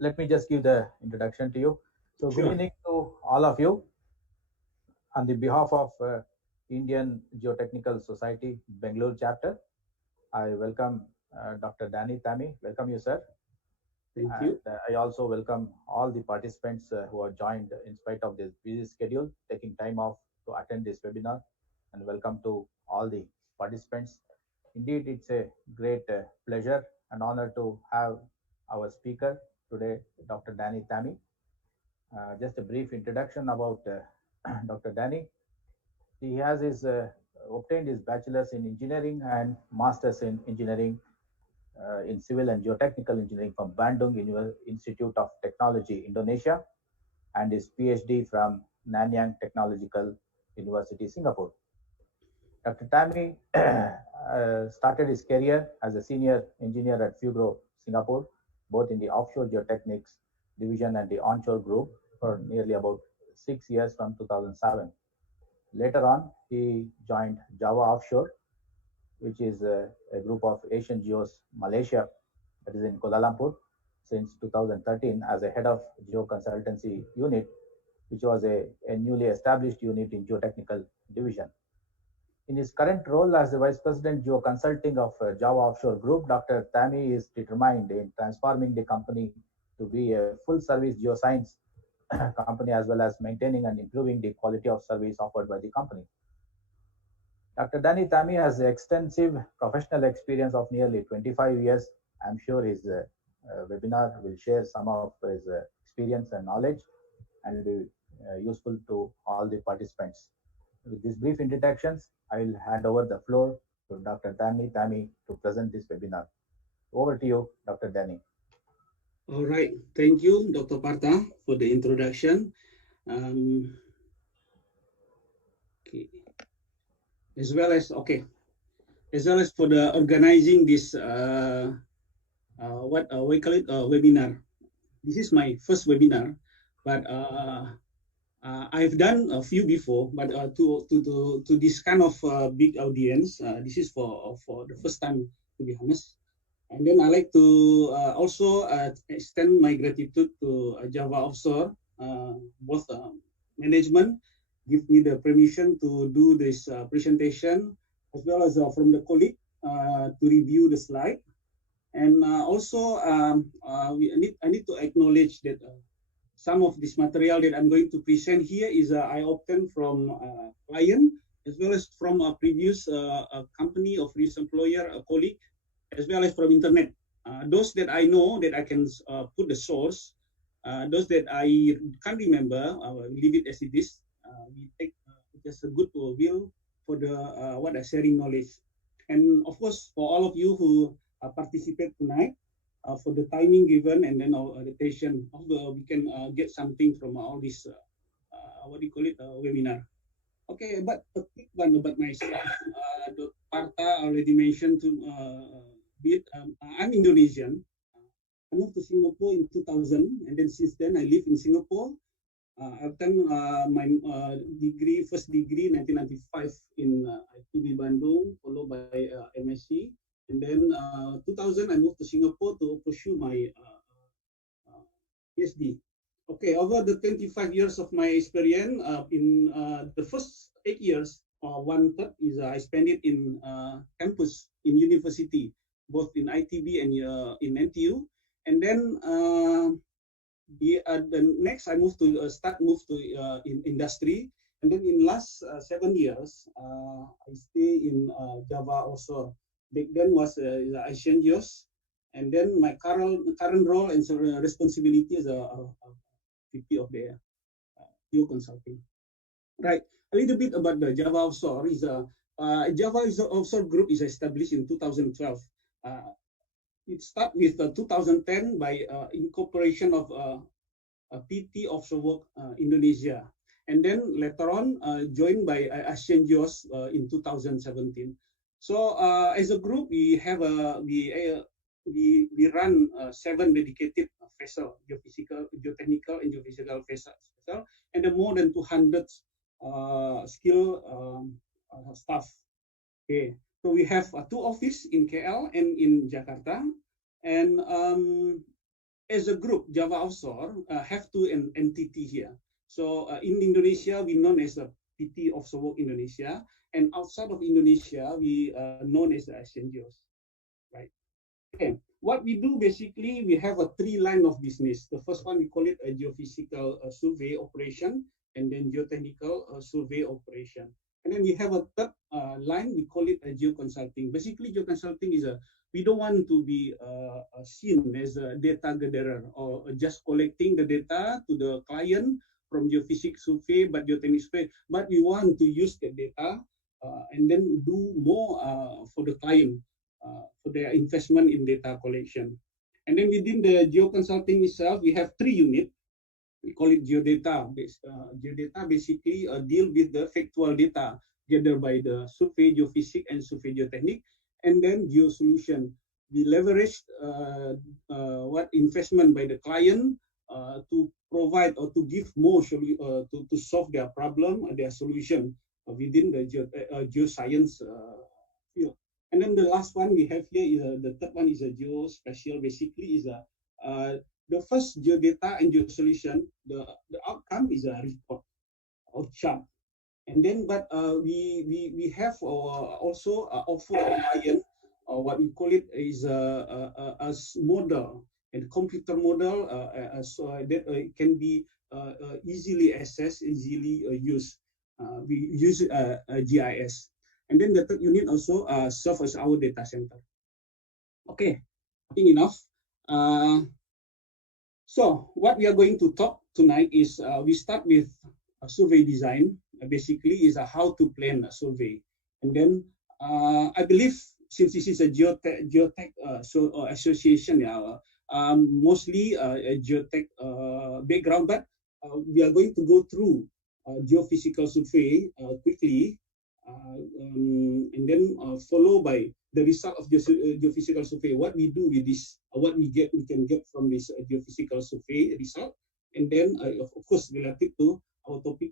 let me just give the introduction to you. So, good Sure. evening to all of you. On the behalf of Indian Geotechnical Society, Bangalore chapter, I welcome Dr. Danny Tami. Welcome you, sir. Thank And you. I also welcome all the participants who are joined in spite of this busy schedule, taking time off to attend this webinar. And welcome to all the participants. Indeed, it's a great pleasure and honor to have our speaker today, Dr. Danny Tami. Just a brief introduction about Dr. Danny. He has obtained his bachelor's in engineering and master's in engineering in civil and geotechnical engineering from Bandung Institute of Technology, Indonesia, and his PhD from Nanyang Technological University, Singapore. Dr. Tami started his career as a senior engineer at Fugro, Singapore, both in the offshore geotechnics division and the onshore group for nearly about 6 years from 2007. Later on, he joined Java Offshore, which is a group of Asian Geos Malaysia that is in Kuala Lumpur since 2013 as a head of geo consultancy unit, which was a newly established unit in geotechnical division. In his current role as the Vice President Geo Consulting of Java Offshore Group, Dr. Tami is determined in transforming the company to be a full service geoscience company as well as maintaining and improving the quality of service offered by the company. Dr. Danny Tami has extensive professional experience of nearly 25 years. I'm sure his webinar will share some of his experience and knowledge and will be useful to all the participants. With these brief introductions, I will hand over the floor to Dr. Danny Tami to present this webinar. Over to you, Dr. Danny. All right. Thank you, Dr. Partha, for the introduction. Okay. As well as for the organizing this what we call it webinar. This is my first webinar, but I've done a few before. But to this kind of big audience, this is for the first time, to be honest. And then I like to also extend my gratitude to Java Offshore, both management give me the permission to do this presentation, as well as from the colleague to review the slide. And also I need to acknowledge that some of this material that I'm going to present here is I obtained from a client, as well as from a previous company of this employer, a colleague, as well as from internet. Those that I know that I can put the source, those that I can't remember, leave it as it is. We take just a good will for the what are sharing knowledge. And of course, for all of you who participate tonight, for the timing given and then our attention, we can get something from all this, what do you call it, webinar. Okay, but a quick one about myself. The Partha already mentioned to I'm Indonesian. I moved to Singapore in 2000, and then since then I live in Singapore. I've done my first degree 1995 in ITB Bandung, followed by MSc. And then 2000, I moved to Singapore to pursue my PhD. Okay, over the 25 years of my experience, in the first 8 years, 1/3 is I spent it in campus, in university, both in ITB and in NTU. And then the next I moved to in industry, and then in last 7 years I stay in Java also. Back then was Asian Geos, and then my current role and responsibility is a VP of the Geo Consulting. Right, a little bit about the Java Offshore is Java Offshore Group is established in 2012. It started with 2010 by incorporation of PT Offshore Work Indonesia, and then later on joined by Asian Geos in 2017. So as a group, we have we run 7 dedicated vessels, geophysical, geotechnical, and geophysical vessels, and more than 200 skilled staff. Okay, so we have 2 offices in KL and in Jakarta, and as a group, Java Offshore have two entity here. So in Indonesia, we known as a PT Offshore Work Indonesia, and outside of Indonesia, we known as the Asian Geos, right? Okay. What we do basically, we have a three line of business. The first one we call it a geophysical survey operation, and then geotechnical survey operation. And then we have a third line, we call it a geoconsulting. Basically, geoconsulting is we don't want to be seen as a data gatherer or just collecting the data to the client from geophysics survey, but geotechnical survey. But we want to use the data and then do more for the client for their investment in data collection. And then within the geoconsulting itself, we have three units. We call it geodata. Geodata basically deal with the factual data gathered by the survey geophysics and survey geotechnique, and then geosolution. We leverage what investment by the client to provide or to give more to solve their problem, their solution within the geoscience field. And then the last one we have here is the third one is a geospatial. Basically, is the first geodata and geosolution. The outcome is a report or chart. And then, but we have also offer a client what we call it is a model and computer model so that it can be easily accessed, easily used. We use GIS. And then the third unit also serve as our data center. Okay, I think enough. So what we are going to talk tonight is we start with a survey design. Basically, is how to plan a survey, and then I believe since this is a geotech association, mostly a geotech background, but we are going to go through geophysical survey quickly, and then followed by the result of the geophysical survey. What we do with this, what we can get from this geophysical survey result, and then of course related to our topic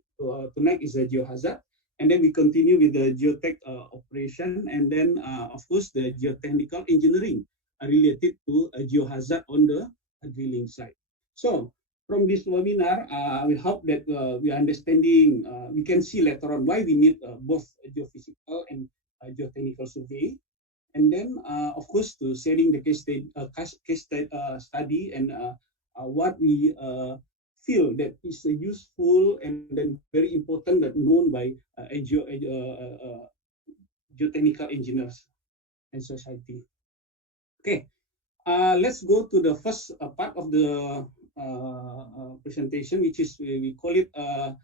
tonight is the geohazard, and then we continue with the geotech operation, and then of course the geotechnical engineering related to geohazard on the drilling site. So from this webinar, we hope that we are understanding, we can see later on why we need both geophysical and geotechnical survey. And then, of course, to sharing the case study and what we feel that is useful and then very important that known by geotechnical engineers and society. Okay, let's go to the first part of the presentation, which is we call it a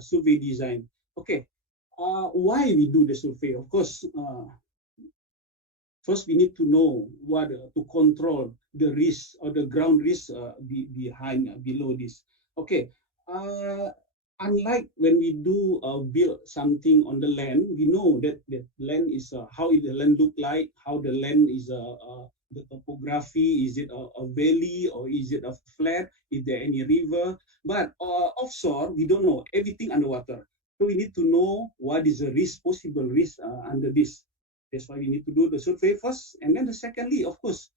survey design. Okay, why we do the survey? Of course, first we need to know what to control the risk or the ground risk below this. Okay, unlike when we do build something on the land, we know that the land is how the land look like, how the land is the topography, is it a valley or is it a flat, is there any river? But offshore, we don't know everything underwater. So we need to know what is the risk, possible risk under this. That's why we need to do the survey first. And then secondly, of course,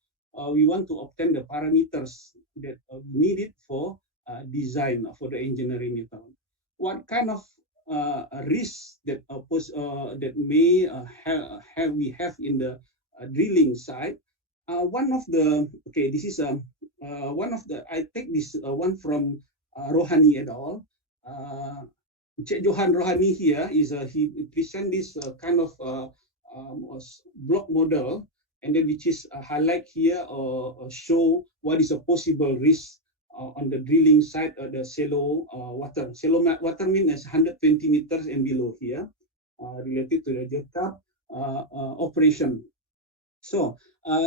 we want to obtain the parameters that are needed for design for the engineering method. What kind of risks that that may we have in the drilling site? One of the this is one of the I take this one from Rohani et al. Johan Rohani here is he present this kind of block model, and then which is highlight here or show what is a possible risk on the drilling site of the shallow water. Shallow water means 120 meters and below here, related to the jackup operation. So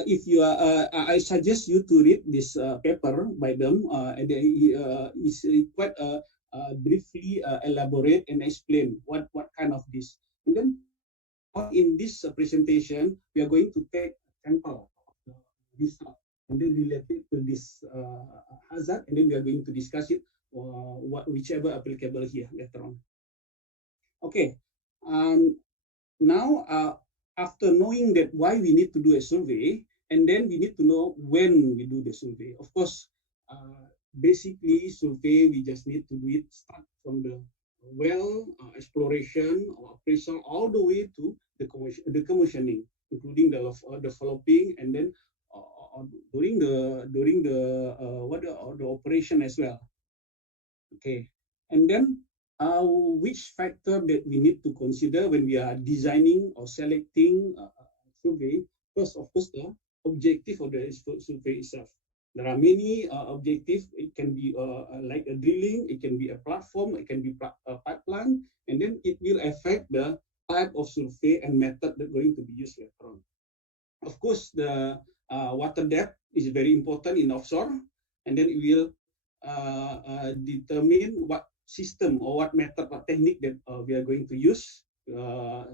if you are, I suggest you to read this paper by them, and it's quite briefly elaborate and explain what kind of this. And then in this presentation, we are going to take a sample of this and then related to this hazard, and then we are going to discuss it whichever applicable here later on. Okay, now after knowing that why we need to do a survey, and then we need to know when we do the survey. Of course, basically survey, we just need to do it start from the well exploration or appraisal all the way to the commissioning, including the developing, and then during the the operation as well. Okay, and then which factor that we need to consider when we are designing or selecting survey? First, of course, the objective of the survey itself. There are many objectives. It can be like a drilling, it can be a platform, it can be a pipeline, and then it will affect the type of survey and method that going to be used later on. Of course, the water depth is very important in offshore, and then it will determine what system or what method, what technique that we are going to use.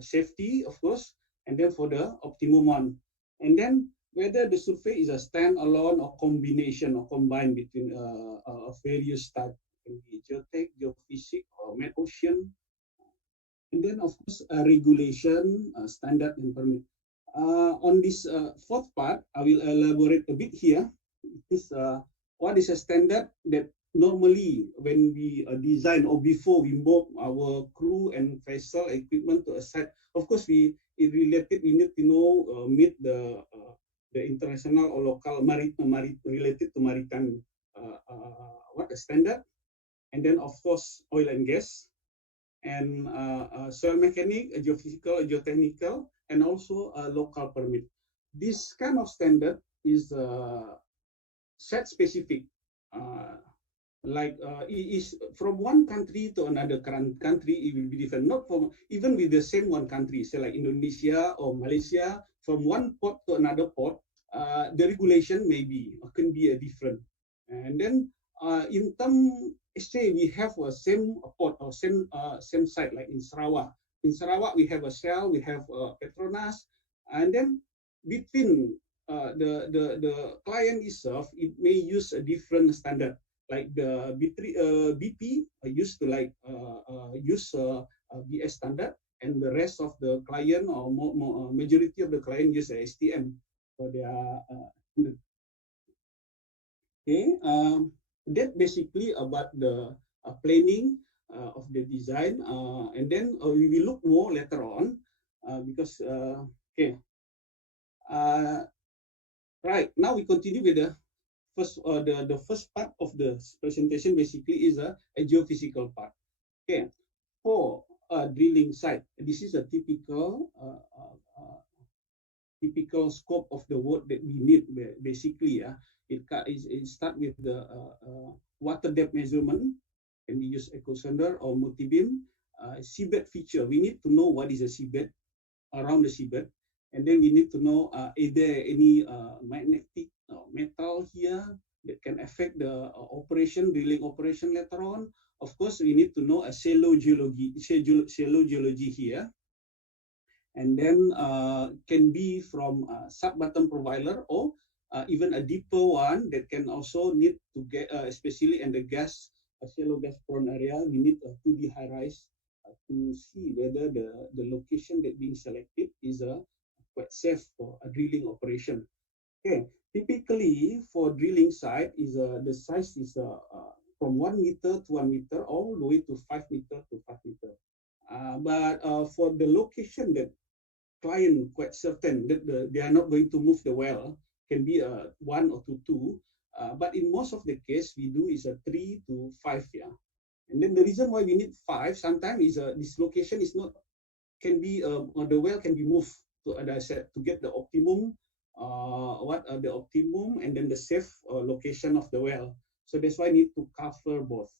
Safety, of course, and then for the optimum one. And then whether the survey is a standalone or combination or combined between various types, can be geotech, geophysics, or met ocean. And then, of course, regulation, standard, and permit. On this fourth part, I will elaborate a bit here. This, what is a standard that normally when we design or before we move our crew and vessel equipment to a site, of course, we need to know meet the international or local related to maritime what a standard, and then of course oil and gas, and soil mechanic, geophysical, geotechnical, and also a local permit. This kind of standard is set specific. Like it is from one country to another country, it will be different. Not from even with the same one country, say like Indonesia or Malaysia, from one port to another port, the regulation can be a different. And then in term, say we have a same port or same site like in Sarawak. In Sarawak, we have a Shell, we have Petronas, and then between the client itself, it may use a different standard. Like the BP used to like use BS standard, and the rest of the client or majority of the client use STM for their okay. That basically about the planning of the design, and then we will look more later on because okay. Right now we continue with the first the first part of the presentation basically is a geophysical part. Okay, for a drilling site, this is a typical typical scope of the work that we need basically. It start with the water depth measurement, and we use echo sonder or multi-beam. Seabed feature, we need to know what is a seabed, around the seabed, and then we need to know is there any magnetic metal here that can affect the drilling operation later on. Of course, we need to know a shallow geology here, and then can be from sub-bottom profiler or even a deeper one that can also need to get, especially in the shallow gas prone area, we need a 2D high rise to see whether the location that being selected is quite safe for a drilling operation. Okay, typically for drilling site is the size is from 1 meter to 1 meter all the way to 5 meter to 5 meter. But for the location that client quite certain that they are not going to move the well, can be a 1 or 2. But in most of the case, we do is a 3 to 5. Yeah, and then the reason why we need 5 sometimes is this location is not can be the well can be moved to, as I said, to get the optimum the optimum and then the safe location of the well. So that's why I need to cover both.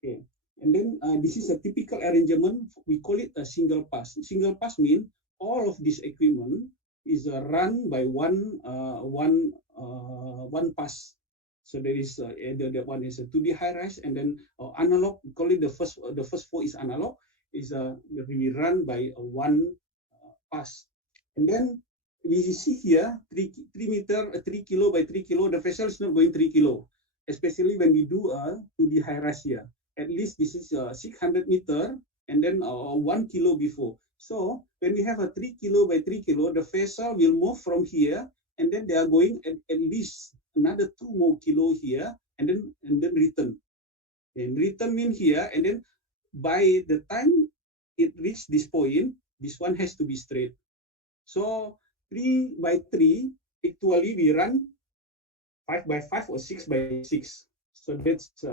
Okay, and then this is a typical arrangement. We call it a single pass. Single pass means all of this equipment is run by one pass. So there is either that one is a 2D high rise, and then analog. We call it the first 4 is analog. Is we run by one pass, and then we see here 3 meter, 3 kilo by 3 kilo. The vessel is not going 3 kilo, especially when we do a 2D high rise here. At least this is 600 meter, and then 1 kilo before. So when we have a 3 kilo by 3 kilo, the vessel will move from here, and then they are going at least another 2 more kilo here and then return. And return mean here, and then by the time it reach this point, this one has to be straight. So 3 by 3, actually we run 5 by 5 or 6 by 6. So that's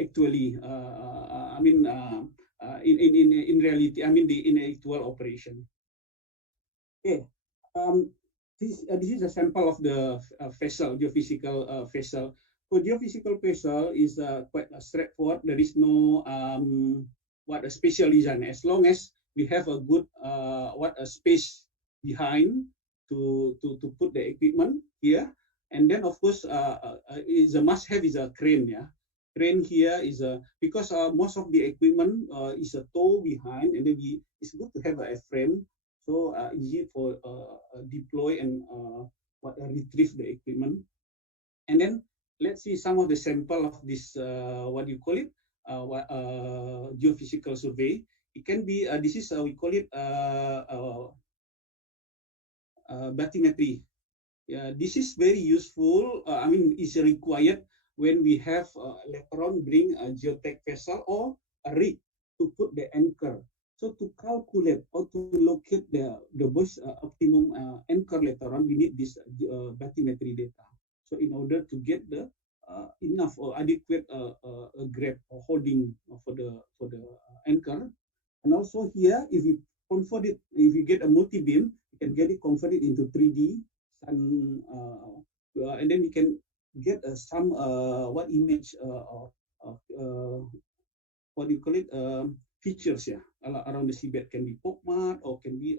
actually, I mean, in reality, I mean, in actual operation. Okay. This is a sample of the vessel, geophysical vessel. For geophysical vessel is quite straightforward. There is no a special design. As long as we have a good a space behind to put the equipment here, and then of course is a must have is a crane. Yeah, crane here is a because most of the equipment is a tow behind, and then it's good to have a frame, so easy for deploy and retrieve the equipment. And then let's see some of the sample of this what you call it geophysical survey. It can be this is we call it bathymetry. This is very useful. I mean, it's required when we have later on bring a geotech vessel or a rig to put the anchor. So to calculate or to locate the most optimum anchor later on, we need this bathymetry data. So in order to get the enough or adequate grab or holding for the anchor, and also here if you convert it, if you get a multi beam, you can get it converted into 3D, and then you can get some what image what do you call it features, yeah, around the seabed. Can be poke mud or can be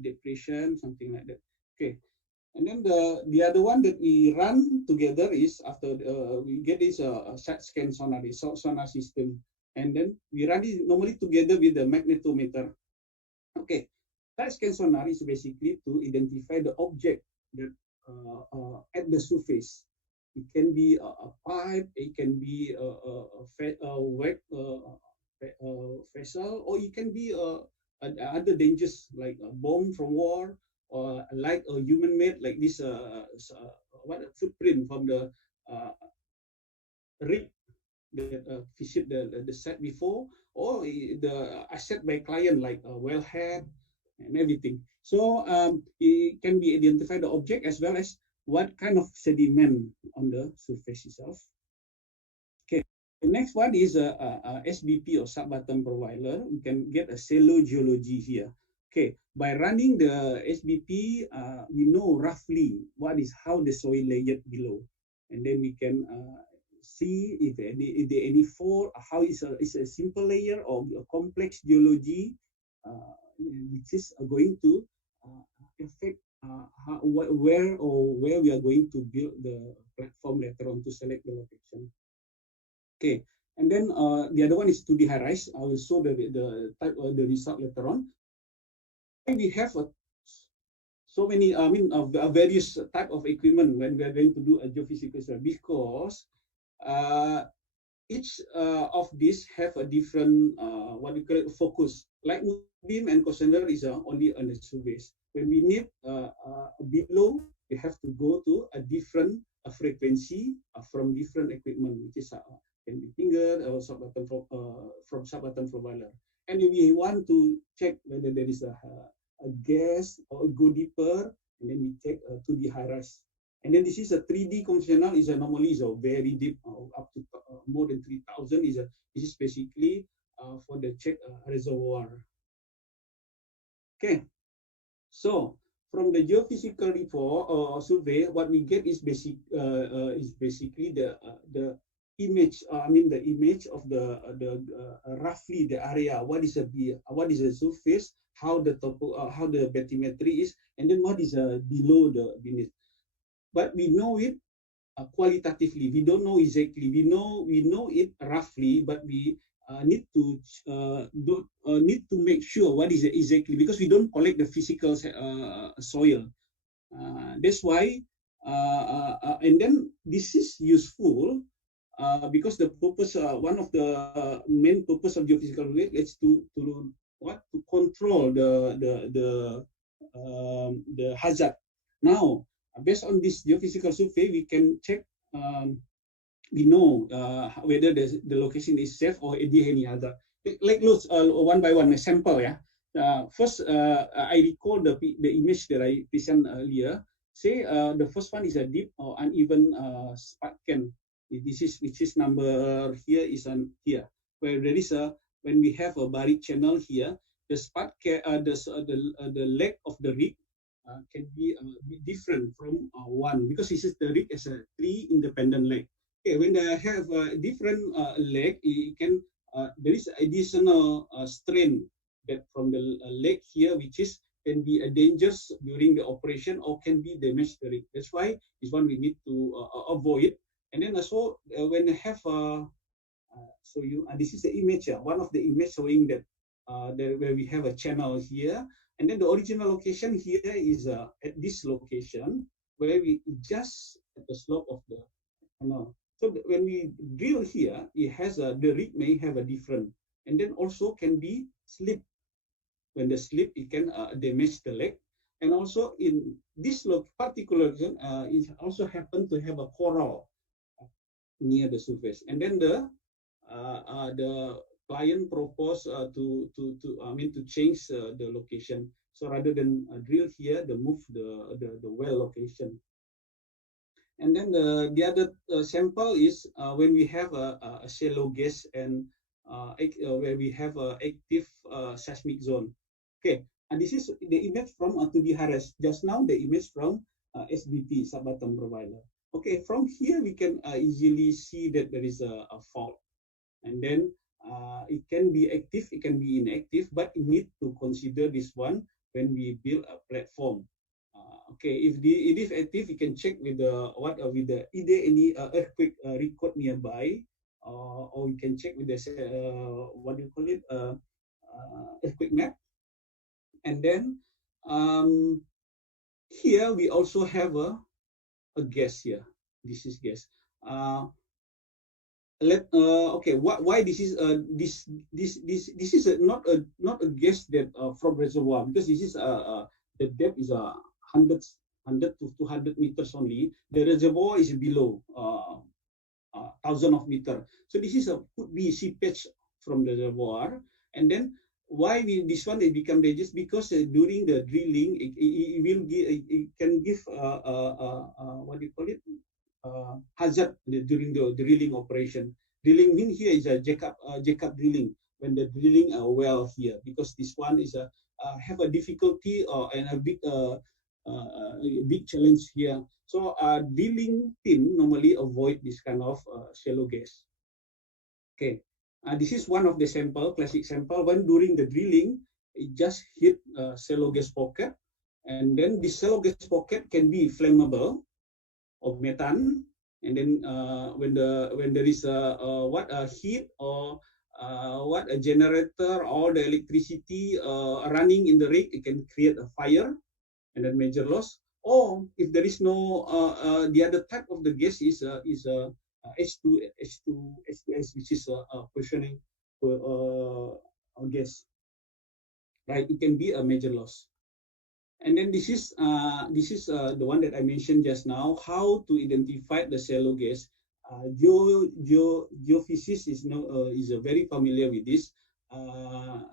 depression, something like that. Okay. And then the other one that we run together is after we get this side scan sonar, this sonar system, and then we run it normally together with the magnetometer. Okay, side scan sonar is basically to identify the object that at the surface. It can be a pipe, it can be a wet vessel, or it can be other dangers like a bomb from war, or like a human made like this what a footprint from the rig that visit the site before, or the asset by client like a wellhead and everything. So it can be identified the object as well as what kind of sediment on the surface itself. Okay, the next one is a SBP or sub-bottom profiler. We can get a shallow geology here. Okay, by running the SBP, we know roughly what is how the soil layered below, and then we can see if there any fault, how is a simple layer or a complex geology, which is going to affect where we are going to build the platform later on to select the location. Okay, and then the other one is 2D high rise. I will show the type of the result later on. We have so many, I mean, various type of equipment when we are going to do a geophysical survey, because each of these have a different what we call it focus. Like beam and Cosender is only on the surface. When we need below, we have to go to a different frequency from different equipment, which is can be finger or from sub-bottom profiler. And if we want to check whether there is a gas or go deeper, and then we check 2D high rise. And then this is a 3D conventional, is a normally is a very deep, up to more than 3,000. This is basically for the check reservoir. Okay, so from the geophysical report or survey, what we get is basically the image. I mean the image of the roughly the area. What is the surface? How the bathymetry is, and then what is below the beneath. But we know it qualitatively. We don't know exactly. We know it roughly, but we need to make sure what is it exactly, because we don't collect the physical soil. That's why, and then this is useful because the purpose, one of the main purpose of geophysical survey is to control the hazard. Now, based on this geophysical survey, we can check we know whether the location is safe or any other. Like look one by one, a sample. Yeah. First, I recall the image that I presented earlier. Say the first one is a deep or uneven spark can. This is which is number here is on here where there is a when we have a buried channel here, the spark can, the leg of the rig can be different from one because this is the rig as a three independent leg. Okay, when they have a different leg, it can there is additional strain that from the leg here, which is can be a dangerous during the operation or can be damaged the rig. That's why this one we need to avoid. And then also when they have so you this is the image, one of the image showing that where we have a channel here, and then the original location here is at this location where we just at the slope of the channel. So when we drill here, it has the rig may have a different, and then also can be slip. When the slip, it can damage the leg, and also in this particular region, it also happen to have a coral near the surface, and then the client proposed to I mean to change the location. So rather than drill here, they move the well location. And then the other sample is when we have a shallow gas and where we have a active seismic zone. Okay, and this is the image from 2D Harris. Just now the image from SBT, sub-bottom provider. Okay, from here we can easily see that there is a fault, and then it can be active, it can be inactive, but you need to consider this one when we build a platform. Okay, if it is active, you can check with the with the either any earthquake record nearby, or you can check with the what do you call it earthquake map, and then um, here we also have a gas here. This is gas. Okay, why this is this is not a gas that from reservoir, because this is the depth is 100 to 200 meters only. The reservoir is below 1,000 of meter. So this is a could be seepage from the reservoir. And then why this one it become dangerous, because during the drilling it will give it can give what do you call it hazard during the drilling operation. Drilling mean here is a Jacob drilling, when the drilling a well here, because this one is a have a difficulty and a big challenge here. So drilling team normally avoid this kind of shallow gas. Okay, this is one of the sample, classic sample. When during the drilling, it just hit shallow gas pocket, and then this shallow gas pocket can be flammable of methane, and then when there is a heat or what a generator or the electricity running in the rig, it can create a fire and then major loss. Or if there is no the other type of the gas is H2S, which is positioning gas, right? It can be a major loss. And then this is the one that I mentioned just now, how to identify the shallow gas. Geophysicists is very familiar with this.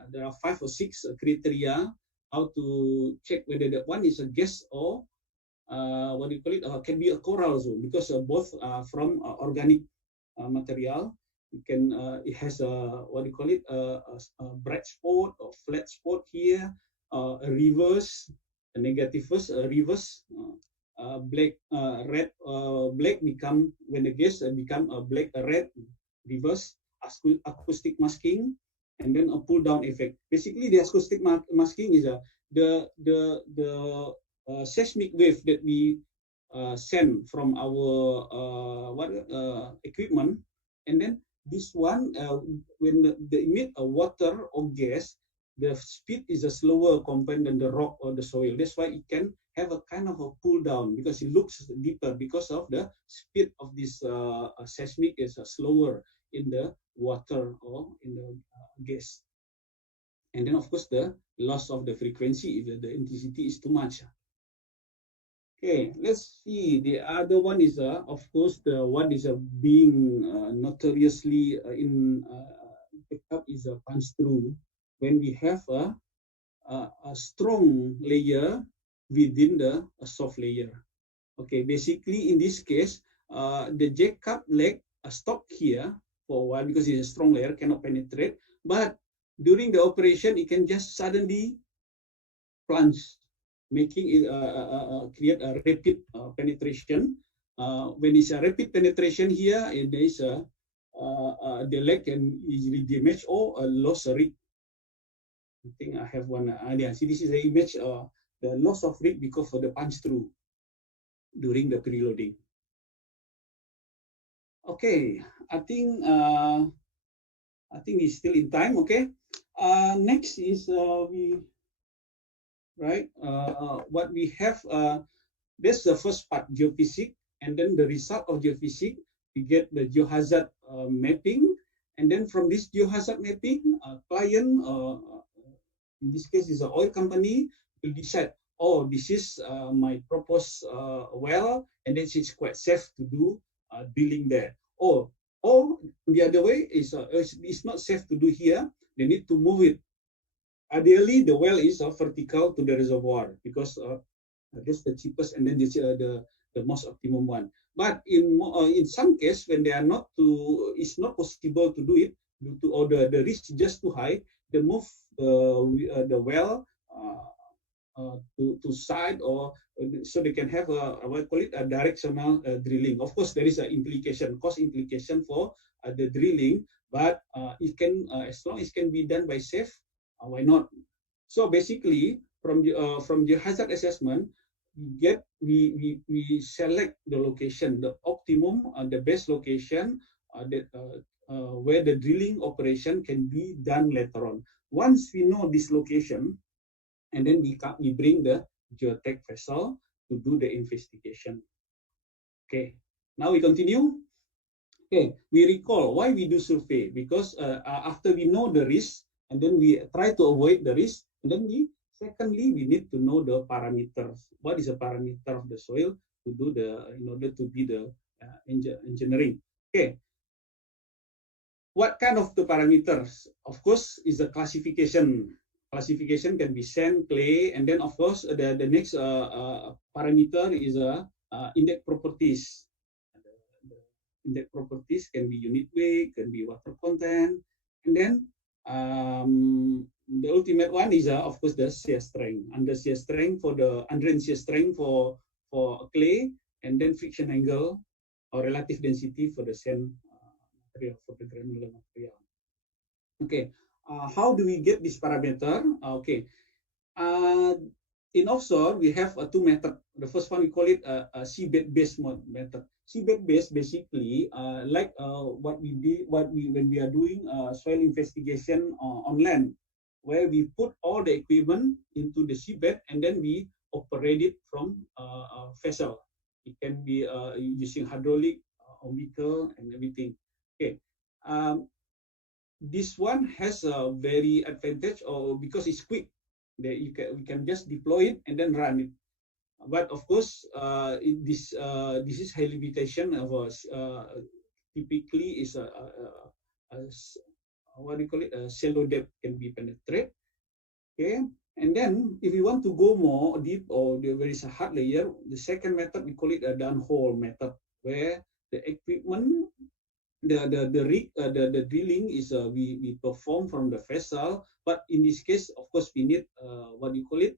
There are 5 or 6 criteria how to check whether that one is a gas or what do you call it? Can be a coral also, because both from organic material. It has a what do you call it? A bright spot or flat spot here, a reverse, a negative first, a reverse, black, red, black become when the gas become a black, red, reverse, acoustic masking, and then a pull down effect. Basically, the acoustic masking is the seismic wave that we send from our equipment, and then this one when they emit a water or gas, the speed is a slower compared than the rock or the soil. That's why it can have a kind of a pull down, because it looks deeper because of the speed of this seismic is slower in the water or in the gas. And then of course the loss of the frequency if the intensity is too much. Okay, let's see. The other one is, of course, the one is being notoriously picked up is a punch through when we have a strong layer within a soft layer. Okay, basically in this case, the J cup leg stopped here for a while because it's a strong layer, cannot penetrate. But during the operation, it can just suddenly plunge, making it create a rapid penetration. When it's a rapid penetration here, there is the leg can easily damage or loss a rig. I think I have one idea. See, this is the image. The loss of rig because of the punch through during the preloading. Okay, I think it's still in time. Okay. Next is we right. What we have. That's the first part, geophysics, and then the result of geophysics, we get the geohazard mapping, and then from this geohazard mapping, client, in this case is an oil company, will decide, oh, this is my proposed well, and then it's quite safe to do drilling there. Or the other way is it's not safe to do here. They need to move it. Ideally, the well is vertical to the reservoir because that's the cheapest and then the most optimum one. But in some case, when they are not to, it's not possible to do it due to or the risk is just too high. They move the well to side or so they can have a what I call it a directional drilling. Of course, there is an implication, cost implication for the drilling, but it can as long as it can be done by safe, why not? So basically, from the hazard assessment, we select the location, the optimum, the best location where the drilling operation can be done later on. Once we know this location, and then we bring the geotech vessel to do the investigation. Okay, now we continue. Okay, we recall why we do survey because after we know the risk and then we try to avoid the risk, and then secondly we need to know the parameters. What is the parameter of the soil to do in order to be the engineering? Okay, what kind of the parameters? Of course, is a classification. Classification can be sand, clay, and then of course the next parameter is index properties. Index properties can be unit weight, can be water content, and then the ultimate one is of course the shear strength. Under shear strength for the undrained shear strength for clay, and then friction angle or relative density for the sand material, for the granular material. Okay, how do we get this parameter? Okay, in offshore we have two methods. The first one we call it a seabed based method. Seabed based basically like what we did, when we are doing soil investigation on land, where we put all the equipment into the seabed and then we operate it from a vessel. It can be using hydraulic, vehicle, and everything. Okay. This one has a very advantage or because it's quick that we can just deploy it and then run it. But of course this is high limitation of typically is a what do you call it, a shallow depth can be penetrate. Okay, and then if you want to go more deep or there is a hard layer, the second method we call it a downhole method, where the equipment the drilling is we perform from the vessel, but in this case, of course, we need what do you call it,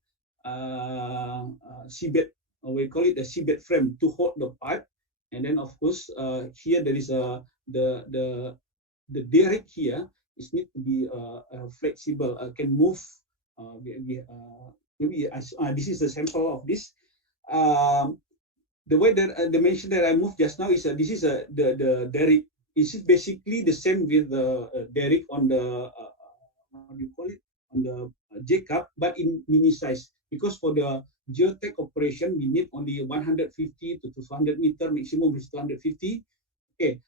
seabed. We call it a seabed frame to hold the pipe, and then of course here there is the derrick here is need to be flexible, can move. Maybe this is a sample of this. The way that the mention that I moved just now is this is the derrick. This is basically the same with the derrick on the what do you call it, on the J cup, but in mini size. Because for the geotech operation, we need only 150 to 200 meter, maximum is 250. Okay,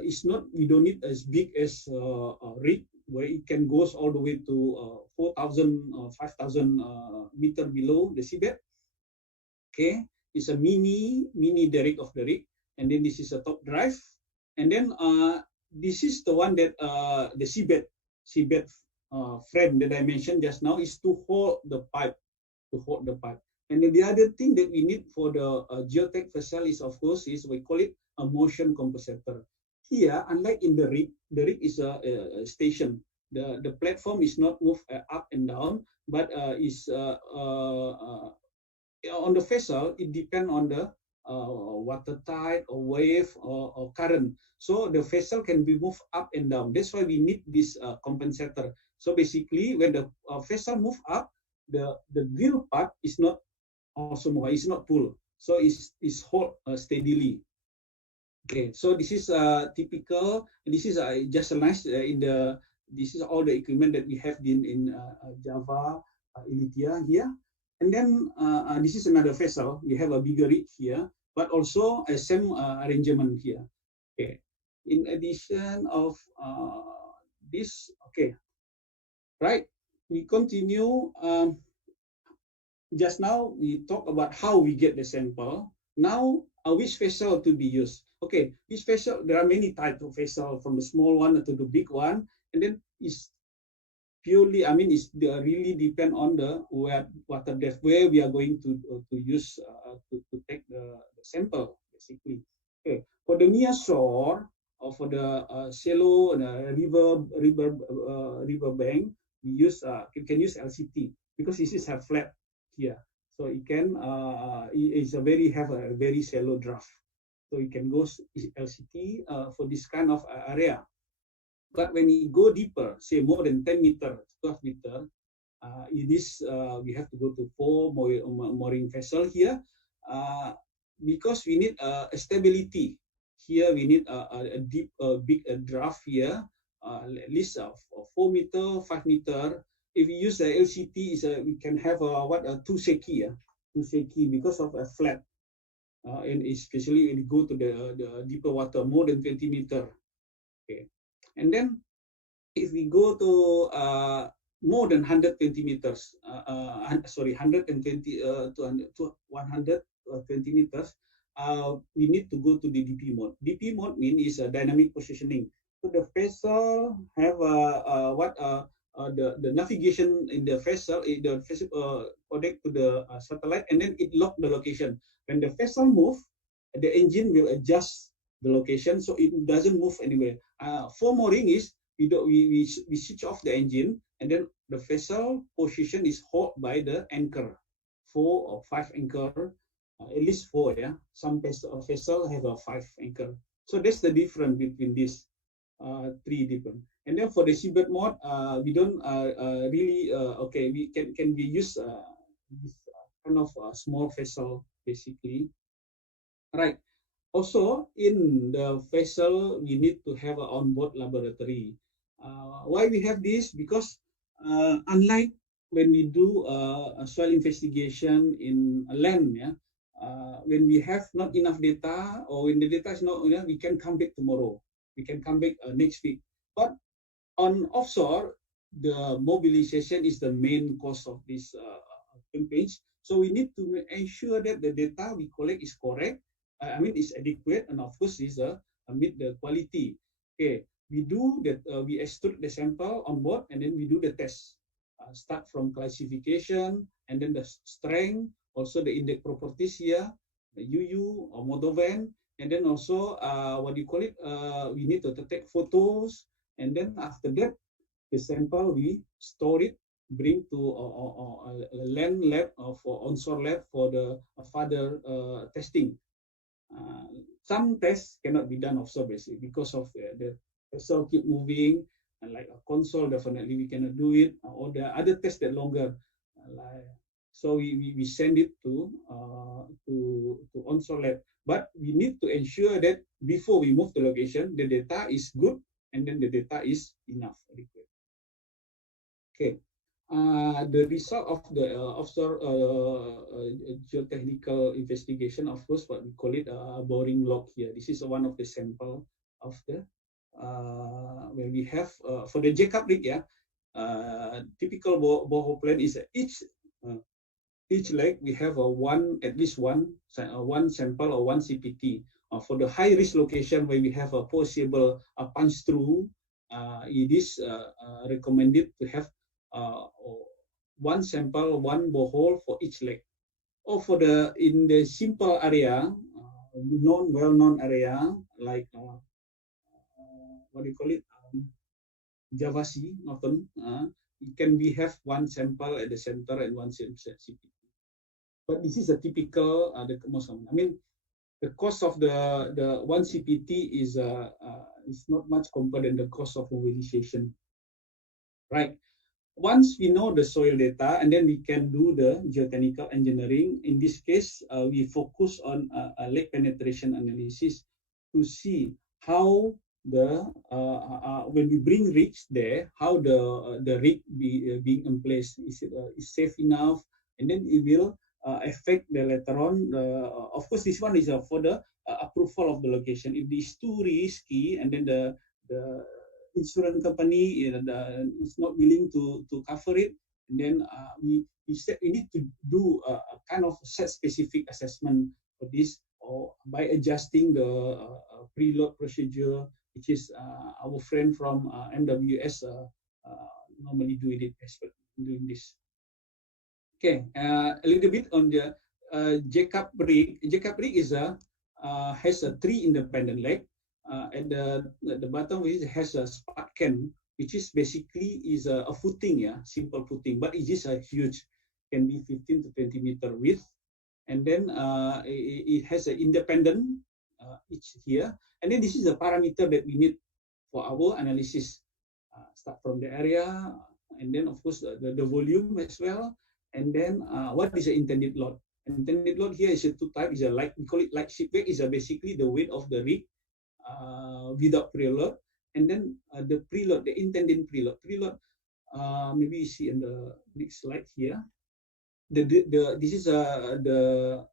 it's not, we don't need as big as rig where it can goes all the way to 4,000, 5,000 meter below the seabed. Okay, it's a mini derrick of the rig, and then this is a top drive, and then this is the one that the seabed frame that I mentioned just now is to hold the pipe, And then the other thing that we need for the geotech vessel is, of course, is we call it a motion compensator. Here, unlike in the rig is a station. The platform is not moved up and down, but is on the vessel. It depends on the water tide or wave or current. So the vessel can be moved up and down. That's why we need this compensator. So basically, when the vessel move up, the drill part is not also move. It's not pull. So it's hold steadily. Okay, so this is typical. This is just a nice in the. This is all the equipment that we have in Java Elitia here. And then this is another vessel. We have a bigger rig here, but also a same arrangement here. Okay. In addition of this, okay, right. We continue. Just now we talk about how we get the sample. Now, which vessel to be used? Okay, this vessel, there are many types of vessel, from the small one to the big one, and then it's purely, it's really depend on the water depth where we are going to use to take the sample basically. Okay, for the near shore or for the shallow river bank, we use you can use LCT because this is a flat here, so it can it's a very have a very shallow draft, so you can go LCT for this kind of area. But when you go deeper, say more than 10 meter, 12 meter, we have to go to 4 mooring vessel here because we need a stability. Here we need a deep, big draft here, at least 4 meter, 5 meter. If we use the LCT, we can have a 2 seki, 2 seki because of a flat. And especially when you go to the deeper water, more than 20 meter. Okay. And then if we go to more than 120 meters, 120 to 120 meters, we need to go to the DP mode. DP mode means is dynamic positioning. So the vessel have the navigation in the vessel, connect to the satellite, and then it lock the location. When the vessel move, the engine will adjust the location so it doesn't move anywhere. For mooring is we switch off the engine, and then the vessel position is held by the anchor, 4 or 5 anchor, at least 4. Yeah, some vessel have a 5 anchor. So that's the difference between these 3 different. And then for the seabed mode, we don't really okay. We can we use this kind of small vessel basically, right? Also, in the vessel, we need to have an onboard laboratory. Why we have this? Because unlike when we do a soil investigation in land, when we have not enough data or when the data is not enough, we can come back tomorrow. We can come back next week. But on offshore, the mobilization is the main cause of this campaigns. So we need to ensure that the data we collect is correct. Is adequate, and of course, is meet the quality. Okay, we do that. We extrude the sample on board, and then we do the test. Start from classification, and then the strength, also the index properties here, the UU or Modovan, and then also what do you call it? We need to take photos, and then after that, the sample we store it, bring to a land lab or for onshore lab for the further testing. Some tests cannot be done offshore basically because of the vessel keep moving, and like a console definitely we cannot do it, or the other tests that longer. So we send it to onshore lab, but we need to ensure that before we move the location, the data is good, and then the data is enough. Okay. The result of the offshore geotechnical investigation, of course, what we call it a boring log here. This is one of the sample of the when we have for the jackup rig, typical borehole plan is each each leg we have at least one sample or one CPT. For the high risk location where we have a possible punch through, it is recommended to have one sample, one borehole for each leg. Or for in the simple area, well-known area like what do you call it, Java Sea, Northern, it can be have one sample at the center and one CPT. But this is a typical, the most common. I mean, the cost of the one CPT is not much compared than the cost of mobilization, right? Once we know the soil data, and then we can do the geotechnical engineering. In this case, we focus on a lake penetration analysis to see how when we bring rigs there, how the rig being in place is safe enough, and then it will affect the later on. Of course, this one is for the approval of the location. If it is too risky, and then the insurance company is not willing to cover it, and then we need to do a kind of set specific assessment for this, or by adjusting the preload procedure, which is our friend from MWS normally doing this. Okay, a little bit on the Jacob rig. Jacob rig has a 3 independent leg. At the bottom, it has a spot can, which is basically is a footing, simple footing, but it is a huge, can be 15 to 20 meter width, and then it has an independent each here, and then this is a parameter that we need for our analysis. Start from the area, and then of course the volume as well, and then what is the intended load. Intended load here is a two type. Is a light, we call it light ship weight, is basically the weight of the rig without preload, and then the preload, the intended preload. Maybe you see in the next slide here. This is the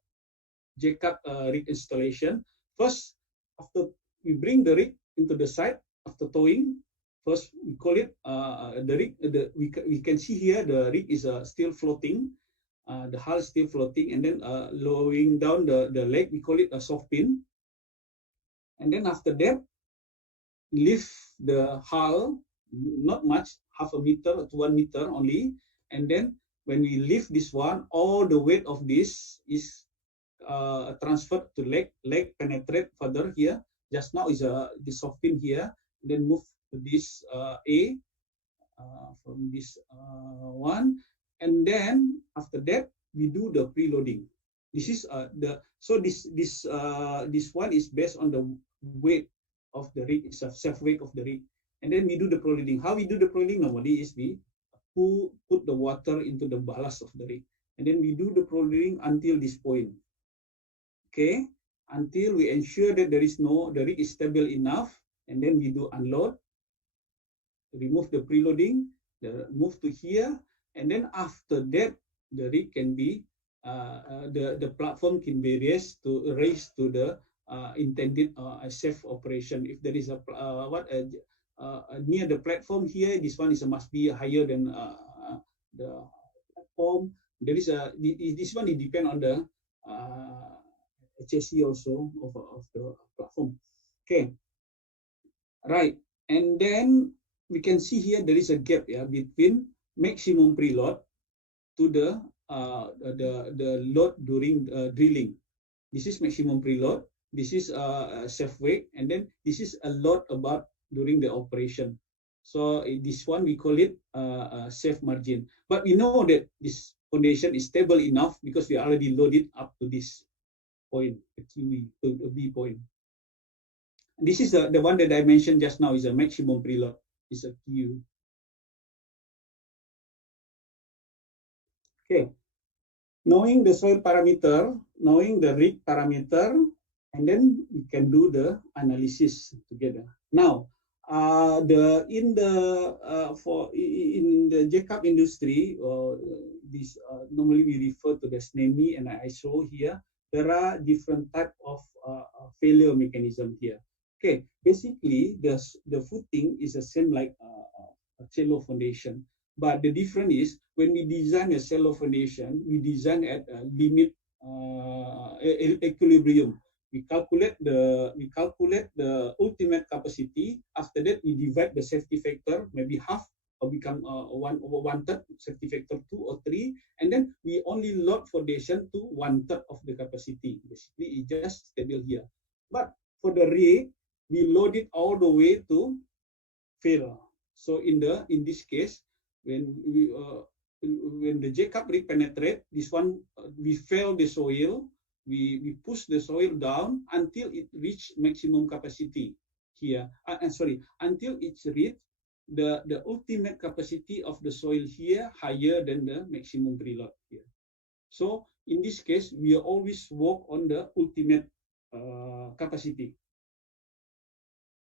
Jacob rig installation. First, after we bring the rig into the site after towing, first we call it the rig. We can see here the rig is still floating. The hull is still floating, and then lowering down the leg, we call it a soft pin. And then after that, lift the hull, not much, half a meter to 1 meter only. And then when we lift this one, all the weight of this is transferred to leg penetrate further here. Just now is the soft pin here, then move to this A from this one. And then after that, we do the preloading. This is this one is based on the weight of the rig, it's a self weight of the rig. And then we do the preloading. How we do the preloading normally is we put the water into the ballast of the rig, and then we do the preloading until this point. Okay, until we ensure that the rig is stable enough, and then we do unload, remove the preloading, move to here, and then after that, the rig can be the platform can be raised to the intended safe operation. If there is a near the platform here, this one must be higher than the platform. There is this one, it depends on the HSE also of the platform. Okay, right, and then we can see here there is a gap between maximum preload to the load during drilling. This is maximum preload. This is safe weight, and then this is a load about during the operation. So this one we call it safe margin. But we know that this foundation is stable enough because we already loaded up to this point, the QE, to the B point. This is the one that I mentioned just now, is a maximum preload, is a QE. Okay, knowing the soil parameter, knowing the rig parameter, and then we can do the analysis together. Now, in the Jacob industry, this normally we refer to the SNEMI and ISO here. There are different type of failure mechanism here. Okay, basically the footing is the same like a shallow foundation, But the difference is when we design a shallow foundation, we design at a limit equilibrium. We calculate the ultimate capacity. After that, we divide the safety factor, maybe half or become one third, safety factor 2 or 3, and then we only load foundation to one third of the capacity. Basically, it just stable here. But for the rig, we load it all the way to fail. So in this case, when the J-cup rig penetrate, this one we fail the soil, we push the soil down until it reach maximum capacity here. Until it's reached the ultimate capacity of the soil here higher than the maximum preload here. So in this case, we always work on the ultimate capacity,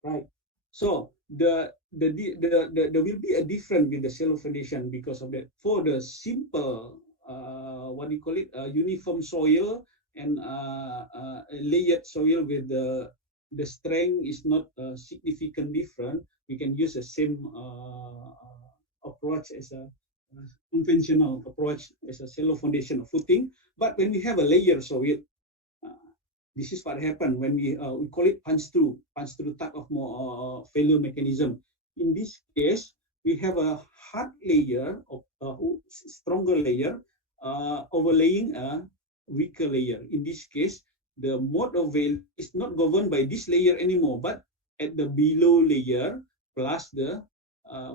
right? So there will be a difference with the shallow foundation because of that. For the simple uniform soil and layered soil with the strength is not significant different, we can use the same approach as a conventional approach as a shallow foundation of footing. But when we have a layer soil, this is what happened when we call it punch through type of failure mechanism. In this case, we have a hard layer of stronger layer overlaying a weaker layer. In this case, the mode of failure is not governed by this layer anymore, but at the below layer plus the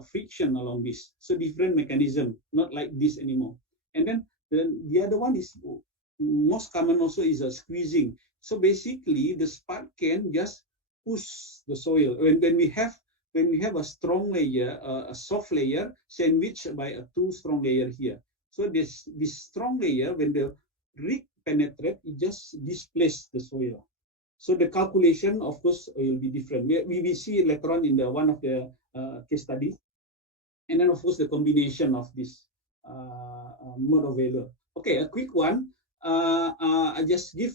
friction along this. So different mechanism, not like this anymore. And then the other one is most common also is a squeezing. So basically, the spark can just push the soil. When we have a strong layer, a soft layer sandwiched by a too strong layer here. So this strong layer, when the rig penetrate, it just displace the soil. So the calculation, of course, will be different. We will see later on in the one of the case studies. And then, of course, the combination of this mode of failure. Okay, a quick one. I just give,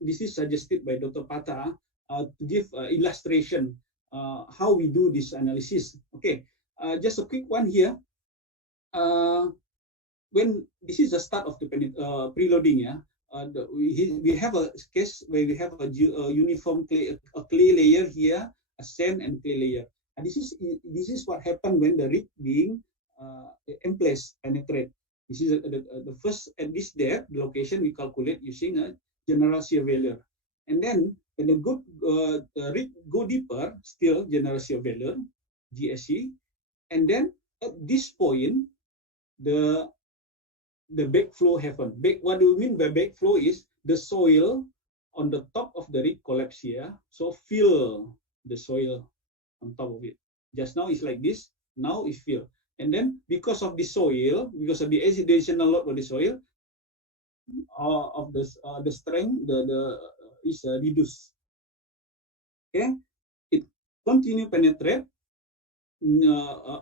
this is suggested by Dr. Pata, to give illustration how we do this analysis. Okay, just a quick one here. When this is the start of the preloading, yeah, we have a case where we have a uniform clay layer here, a sand and clay layer. And this is what happened when the rig being in place penetrate. This is the first at this depth, the location we calculate using a general shear failure. And then when the rig go deeper, still general shear failure, GSE. And then at this point, the backflow happen. What do you mean by backflow is the soil on the top of the rig collapse here. So fill the soil on top of it. Just now it's like this. Now it's filled. And then because of the soil, because of the additional load of the soil, of the strength, is reduced. Okay, it continue penetrate,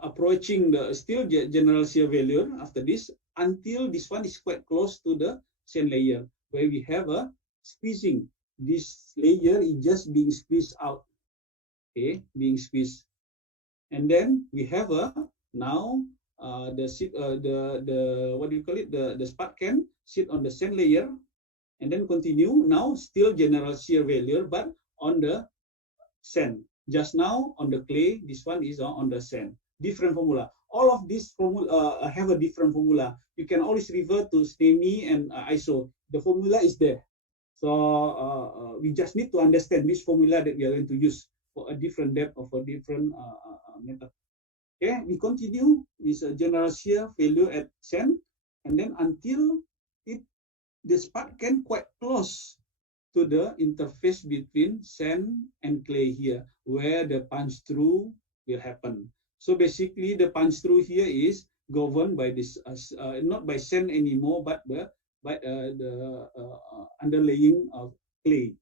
approaching the still general shear failure after this until this one is quite close to the sand layer where we have a squeezing. This layer is just being squeezed out. Okay, being squeezed, and then we have a now the what do you call it? The spark can sit on the sand layer, and then continue. Now still general shear failure, but on the sand. Just now on the clay, this one is on the sand. Different formula. All of these formula have a different formula. You can always refer to SNEME and ISO. The formula is there. So we just need to understand which formula that we are going to use for a different depth or for different method. Okay, we continue with a general shear failure at sand, and then until the spark can quite close to the interface between sand and clay here, where the punch through will happen. So basically, the punch through here is governed by this, not by sand anymore, but by the underlaying of clay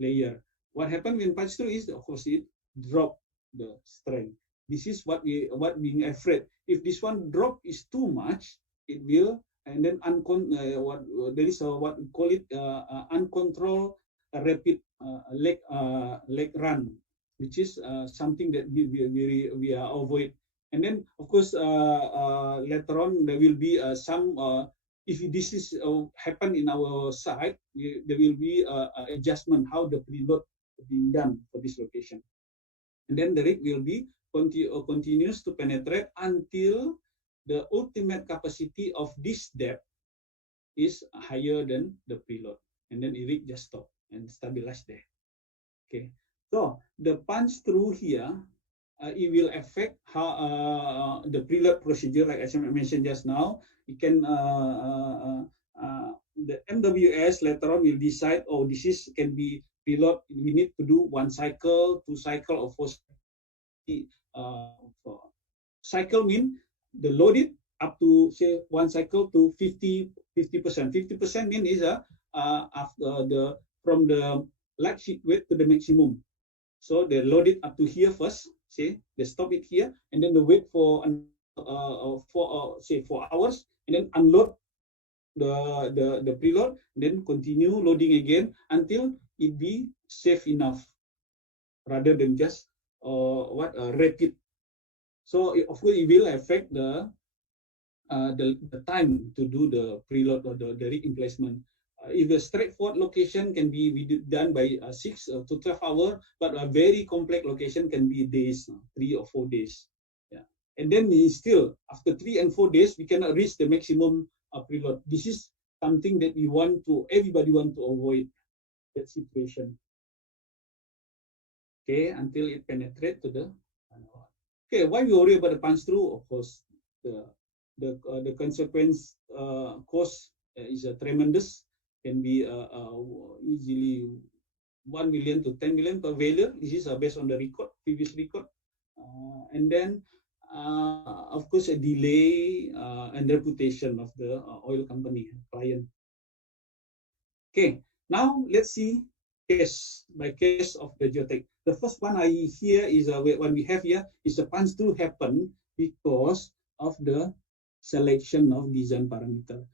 layer. What happened when punch through is, of course, it drop the strength. This is what being afraid. If this one drop is too much, it will, and then there is what we call it uncontrolled rapid leg run, which is something that we avoid. And then, of course, later on there will be some. If this is happen in our site, there will be adjustment how the preload being done for this location. And then the rig will be continues to penetrate until the ultimate capacity of this depth is higher than the preload. And then the rig just stop and stabilize there. Okay. So the punch through here, it will affect how the preload procedure, like as I mentioned just now. It can the MWS later on will decide, oh, this is can be preload. We need to do 1 cycle, 2 cycle, or 4 cycle mean the loaded up to say 1 cycle to 50%. 50% mean is after the from the light sheet weight to the maximum. So they load it up to here first. Say they stop it here, and then they wait for say 4 hours, and then unload the preload, then continue loading again until it be safe enough, rather than just rapid. So of course it will affect the time to do the preload or the rig emplacement. If the straightforward location can be done by 6 to 12 hours, but a very complex location can be days, 3 or 4 days. Yeah. And then still, after 3 and 4 days, we cannot reach the maximum preload. This is something that everybody want to avoid that situation. Okay, until it penetrate to the. Okay, why we worry about the punch through? Of course, the consequence cost is tremendous. Can be easily 1 million to 10 million per failure. This is based on the previous record. And then, of course, a delay and reputation of the oil company client. Okay, now let's see case by case of the geotech. The first one I hear is what we have here is the punch through happen because of the selection of design parameter.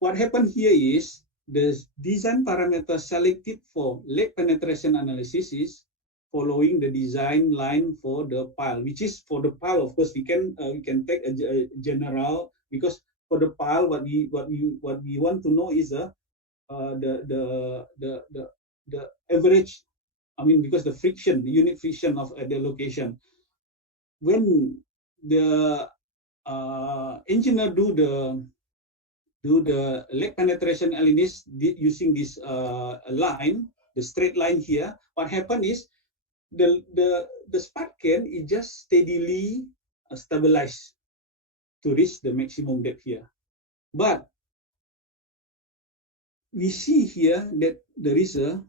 What happened here is the design parameter selected for lake penetration analysis is following the design line for the pile, which is for the pile. Of course, we can take a general, because for the pile, what we want to know is the average. I mean, because the friction, the unit friction of the location. When the engineer do the lake penetration analysis using this line, the straight line here, what happened is the spark can is just steadily stabilized to reach the maximum depth here. But we see here that there is a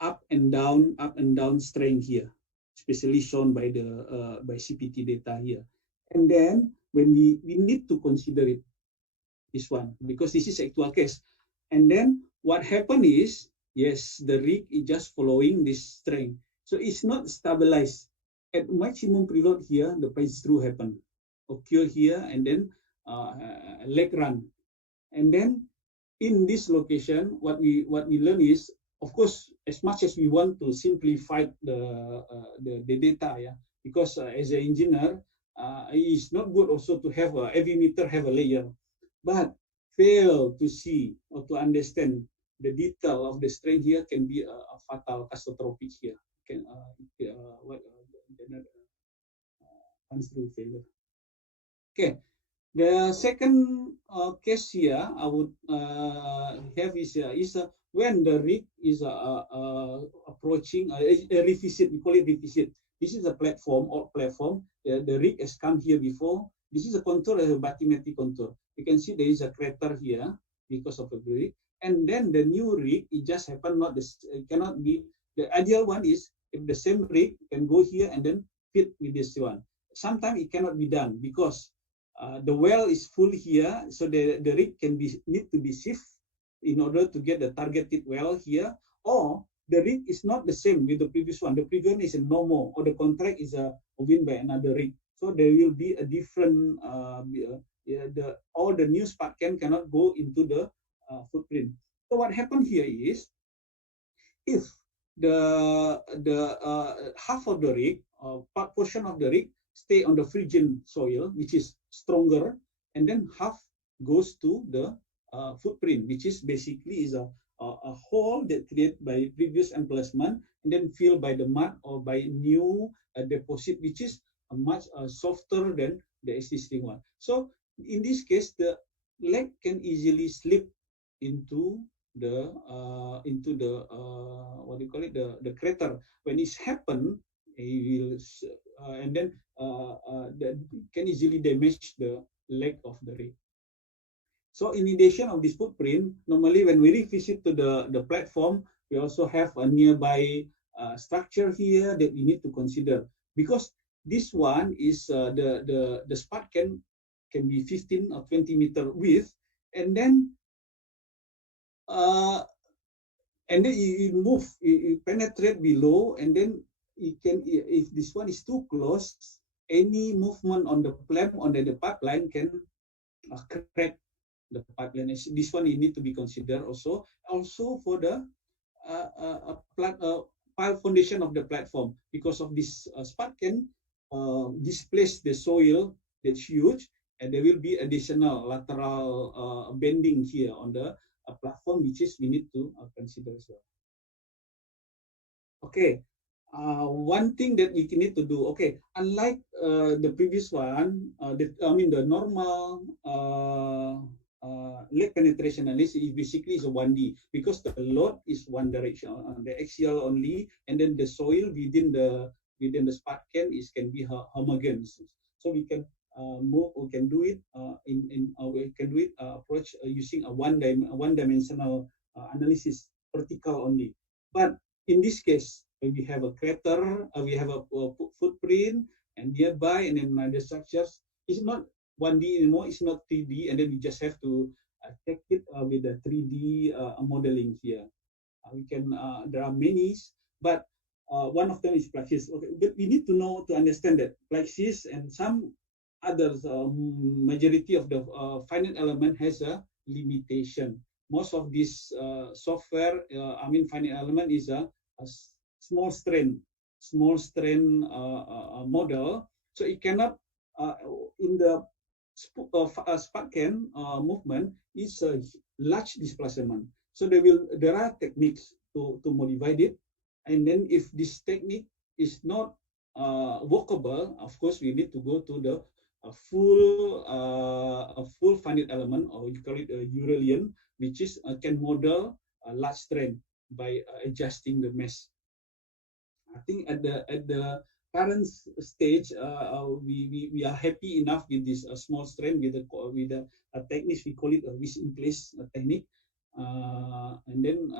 up and down strength here, especially shown by the by CPT data here. And then when we need to consider it, this one, because this is actual case. And then what happened is, yes, the rig is just following this strength. So it's not stabilized. At maximum preload here, the punch through happen, occur here, and then leg run. And then in this location, what we learn is, of course, as much as we want to simplify the data, yeah, because as an engineer, it's not good also to have every meter have a layer, but fail to see or to understand the detail of the strain here can be a fatal catastrophic here. Can punch through failure. Okay. The second case here I would have is when the rig is approaching a revisit. We call it revisit. This is a platform or platform. The rig has come here before. This is a contour, a bathymetric contour. You can see there is a crater here because of the rig. And then the new rig, it just happened not this. It cannot be the ideal one is if the same rig can go here and then fit with this one. Sometimes it cannot be done because the well is full here, so the rig need to be shift in order to get the targeted well here, or the rig is not the same with the previous one. The previous one is a normal, or the contract is win by another rig. So there will be a different all the new spark cannot go into the footprint. So what happened here is, if the half of the rig, part portion of the rig stay on the Phrygian soil, which is stronger, and then half goes to the footprint, which is basically is a hole that created by previous emplacement and then filled by the mud or by new deposit, which is much softer than the existing one. So in this case, the leg can easily slip into the what do you call it, the crater. When it's happened, he will and then can easily damage the leg of the rig. So in addition of this footprint, normally when we revisit to the platform, we also have a nearby structure here that we need to consider, because this one is the spot can be 15 or 20 meter width, and then it move, it penetrate below, and then it can, if this one is too close, any movement on the clamp on the pipeline can crack the pipeline. This one you need to be considered also. Also for the pile foundation of the platform, because of this spot can displace the soil that's huge, and there will be additional lateral bending here on the platform, which is we need to consider as well. Okay. One thing that we need to do, okay, unlike the previous one, the normal leg penetration analysis is basically is a 1D, because the load is one direction, the axial only, and then the soil within the spot can be homogeneous. So we can move, we can do it we can do it approach using a one-dimensional analysis, vertical only. But in this case, when we have a crater, we have a footprint and nearby, and then other structures, it's not 1D anymore, it's not 3D, and then we just have to check it with the 3D modeling here. We can, there are many, but one of them is Plaxis. Okay, but we need to know, to understand that Plaxis and some others, majority of the finite element has a limitation. Most of this software, finite element is a small strain model, so it cannot in the Spatcan movement is a large displacement. So there are techniques to modify it, and then if this technique is not workable, of course we need to go to the full finite element, or you call it a Euralian, which is can model a large strain by adjusting the mesh. I think at the current stage, we are happy enough with this small strain with the techniques. We call it a wish in place technique, and then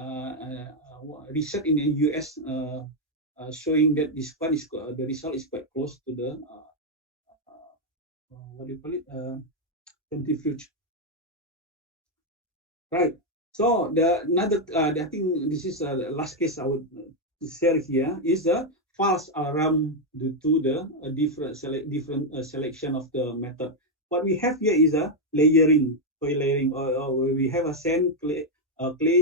research in the US showing that this one is the result is quite close to the what do you call it, centrifuge. Right. So another I think this is the last case I would share here is the false alarm due to the different selection of the method. What we have here is a layering, soil layering, or we have a sand, clay,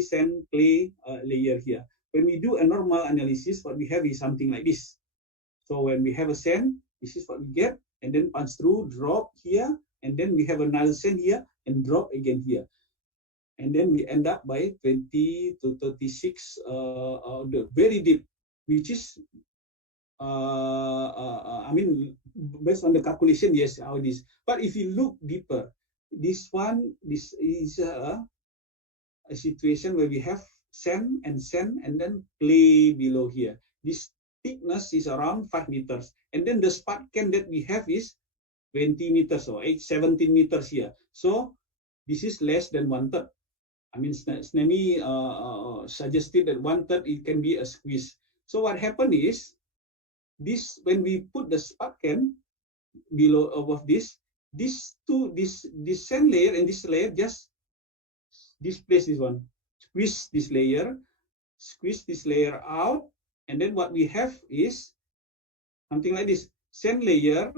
sand, clay layer here. When we do a normal analysis, what we have is something like this. So when we have a sand, this is what we get, and then punch through, drop here, and then we have another sand here, and drop again here. And then we end up by 20 to 36, very deep, which is, based on the calculation, yes, how it is. But if you look deeper, this is a situation where we have sand, and then clay below here. This thickness is around 5 meters. And then the Spatcan that we have is 20 meters or 17 meters here. So this is less than 1/3. SNAMI suggested that 1/3 it can be a squeeze. So what happened is, this when we put the Spatcan below above this sand layer and this layer just displace this one, squeeze this layer out, and then what we have is something like this sand layer,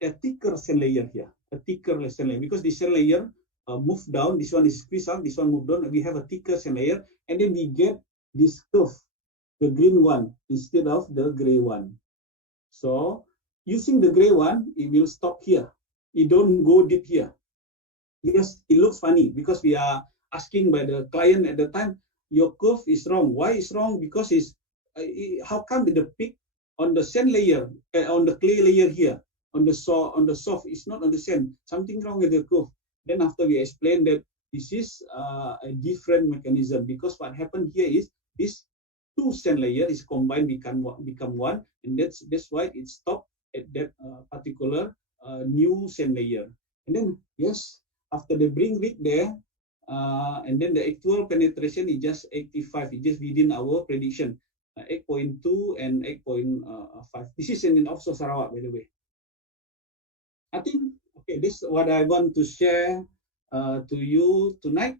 a thicker sand layer here, because this sand layer move down, this one is squeezed out, this one move down, and we have a thicker sand layer, and then we get this curve, the green one instead of the gray one. So using the gray one, it will stop here. It don't go deep here. Yes, it looks funny because we are asking by the client at the time, your curve is wrong. Why is wrong? Because how come the peak on the sand layer, on the clay layer here, on the soft, it's not on the sand. Something wrong with the curve. Then after we explain that this is a different mechanism, because what happened here is this two sand layer is combined become one, and that's why it stopped at that particular new sand layer. And then yes, after they bring rig there, and then the actual penetration is just 85. It's just within our prediction, 8.2 and 8.5. This is in offshore Sarawak, by the way. I think, okay, this is what I want to share to you tonight.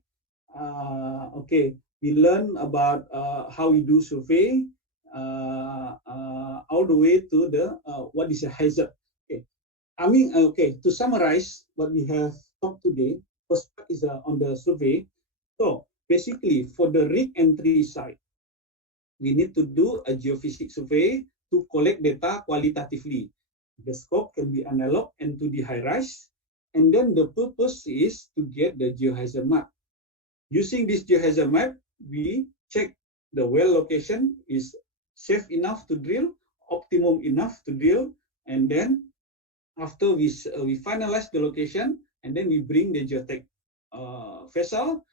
Okay, we learn about how we do survey, all the way to the what is a hazard. Okay, I mean, okay, to summarize what we have talked today, first part is on the survey. So basically, for the rig entry side, we need to do a geophysics survey to collect data qualitatively. The scope can be analog and 2D high-rise, and then the purpose is to get the geohazard map. Using this geohazard map, we check the well location is safe enough to drill, optimum enough to drill, and then after we finalize the location, and then we bring the geotech vessel.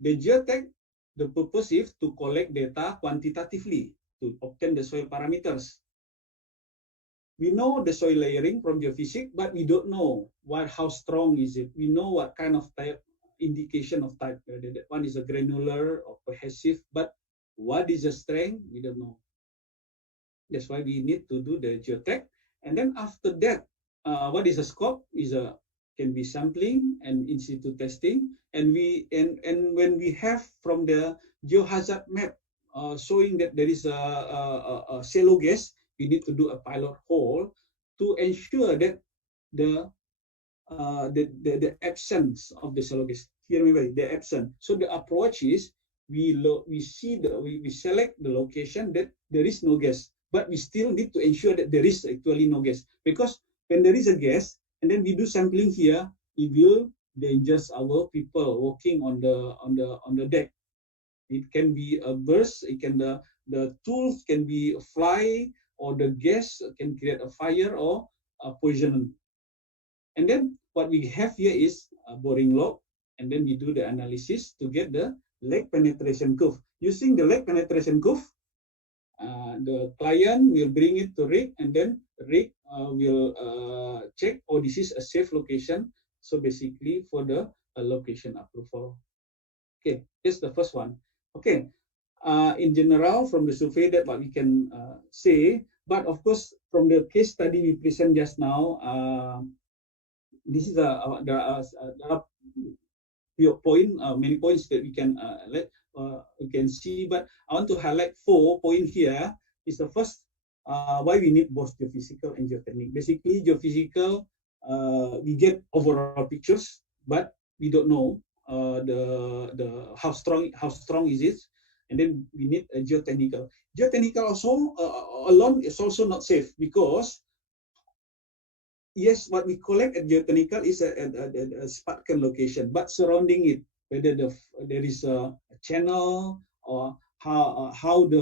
The geotech, the purpose is to collect data quantitatively to obtain the soil parameters. We know the soil layering from geophysics, but we don't know how strong is it. We know what kind of type, indication of type. That one is a granular or cohesive, but what is the strength? We don't know. That's why we need to do the geotech. And then after that, what is a scope? Can be sampling and in situ testing. And when we have from the geohazard map showing that there is a shallow gas, we need to do a pilot hole to ensure that the absence of the shallow gas. Hear me well, the absence. So the approach is we select the location that there is no gas, but we still need to ensure that there is actually no gas, because when there is a gas and then we do sampling here, it will danger our people working on the deck. It can be a burst. It can the tools can be a fly, or the gas can create a fire or a poison. And then what we have here is a boring log, and then we do the analysis to get the leg penetration curve. Using the leg penetration curve, the client will bring it to rig, and then rig will check, oh, this is a safe location. So basically for the location approval. Okay, that's the first one. Okay, in general, from the survey, that what we can say, but of course, from the case study we present just now, this is there are many points that we can see, but I want to highlight 4 points here. Is the first, why we need both geophysical and geotechnical. Basically, geophysical, we get overall pictures, but we don't know the how strong is it, and then we need a geotechnical. Geotechnical also alone is also not safe, because yes, what we collect at geotechnical is a Spartan location, but surrounding it, whether there is a channel, or how the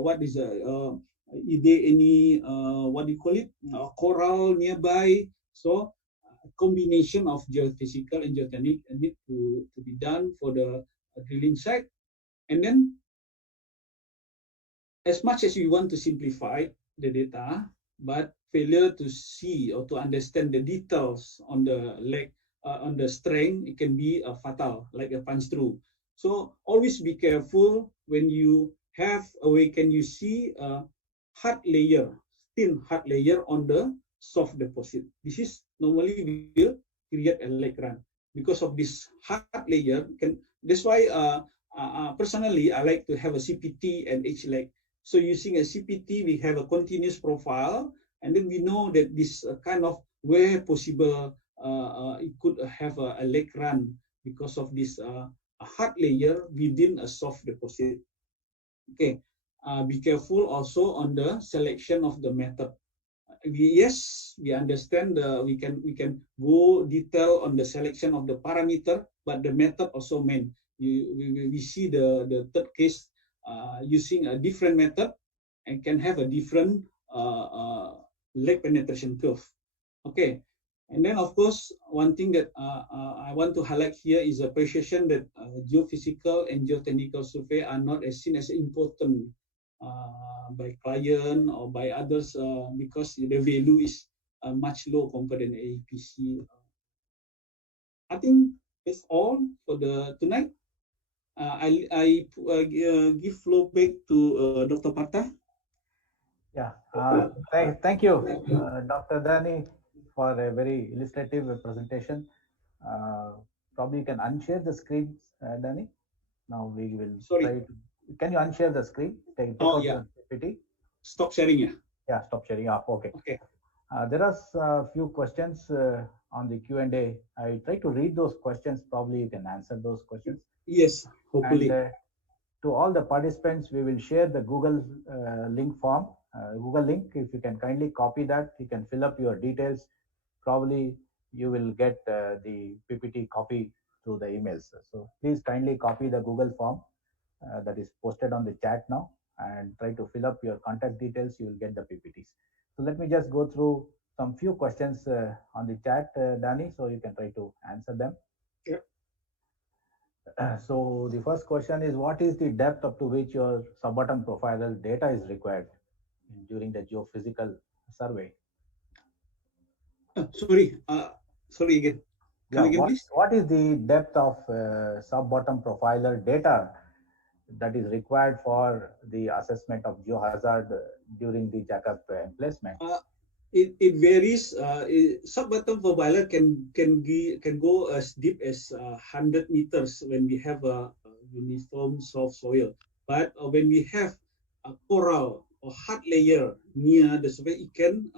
what is is there any what do you call it, coral nearby. So a combination of geophysical and geotechnic need to be done for the drilling site. And then, as much as we want to simplify the data, but failure to see or to understand the details on the leg, on the strength, it can be fatal, like a punch through. So always be careful when you have, can you see a hard layer, thin hard layer on the soft deposit. This is normally will create a leg run. Because of this hard layer, that's why personally I like to have a CPT and each leg. So using a CPT, we have a continuous profile, and then we know that this kind of, where possible, it could have a leg run because of this hard layer within a soft deposit. Okay, be careful also on the selection of the method. yes, we understand. We can go detail on the selection of the parameter, but the method also main. We see the third case using a different method and can have a different leg penetration curve. Okay, and then of course one thing that I want to highlight here is appreciation that geophysical and geotechnical survey are not as seen as important by client or by others because the value is much low compared to AEPC. I think that's all for the tonight. I give floor back to Dr. Partha. Yeah, thank you, Dr. Dani, for a very illustrative presentation. Uh, Probably you can unshare the screen, Dani. Now we will Sorry. try to. Can you unshare the screen? Take out Yeah. your PPT. Stop sharing, yeah. Yeah, stop sharing. Okay. Okay. There are a few questions on the Q&A. I try to read those questions. Probably you can answer those questions. Yes, hopefully. And to all the participants, we will share the Google link form, Google link. If you can kindly copy that, you can fill up your details. Probably you will get the PPT copy through the emails. So please kindly copy the Google form that is posted on the chat now and try to fill up your contact details. You will get the PPTs. So let me just go through some few questions on the chat, Danny, so you can try to answer them. Yeah. So the first question is, what is the depth up to which your sub-bottom profiler data is required during the geophysical survey? Sorry again. Come again, please. What is the depth of sub-bottom profiler data that is required for the assessment of geohazard during the jackup emplacement? It varies. Sub-bottom profiler can go as deep as 100 meters when we have a uniform soft soil. But when we have a coral or hard layer near the survey, it can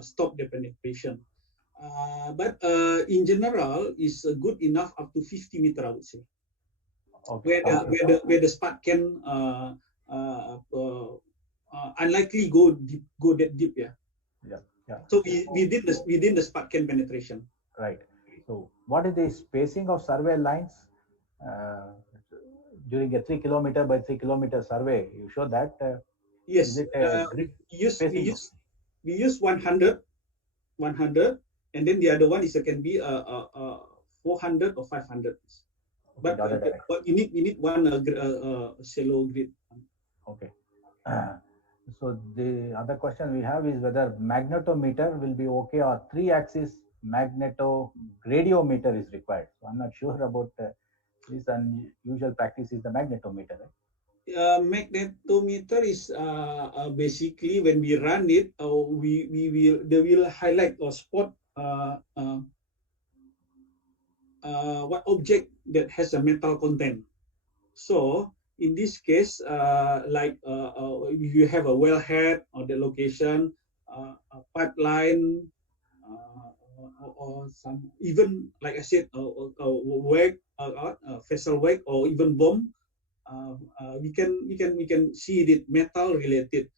stop the penetration. But in general, is good enough up to 50 meter, I would say. Okay. Where the spot can unlikely go that deep, yeah. So within the spot can penetration. Right. So what is the spacing of survey lines during a 3 kilometer by 3 kilometer survey? You show that. Yes. Is it we use 100, and then the other one is can be 400 or 500. But you need one shallow grid. Okay. So the other question we have is whether magnetometer will be okay or 3-axis magnetogradiometer is required. So I'm not sure about this unusual practice is the magnetometer. Right? Magnetometer is basically when we run it, they will highlight or spot what object that has a metal content. So in this case, if you have a wellhead or the location, a pipeline, or some even like I said, wake, vessel wake, or even bomb, we can see it metal related,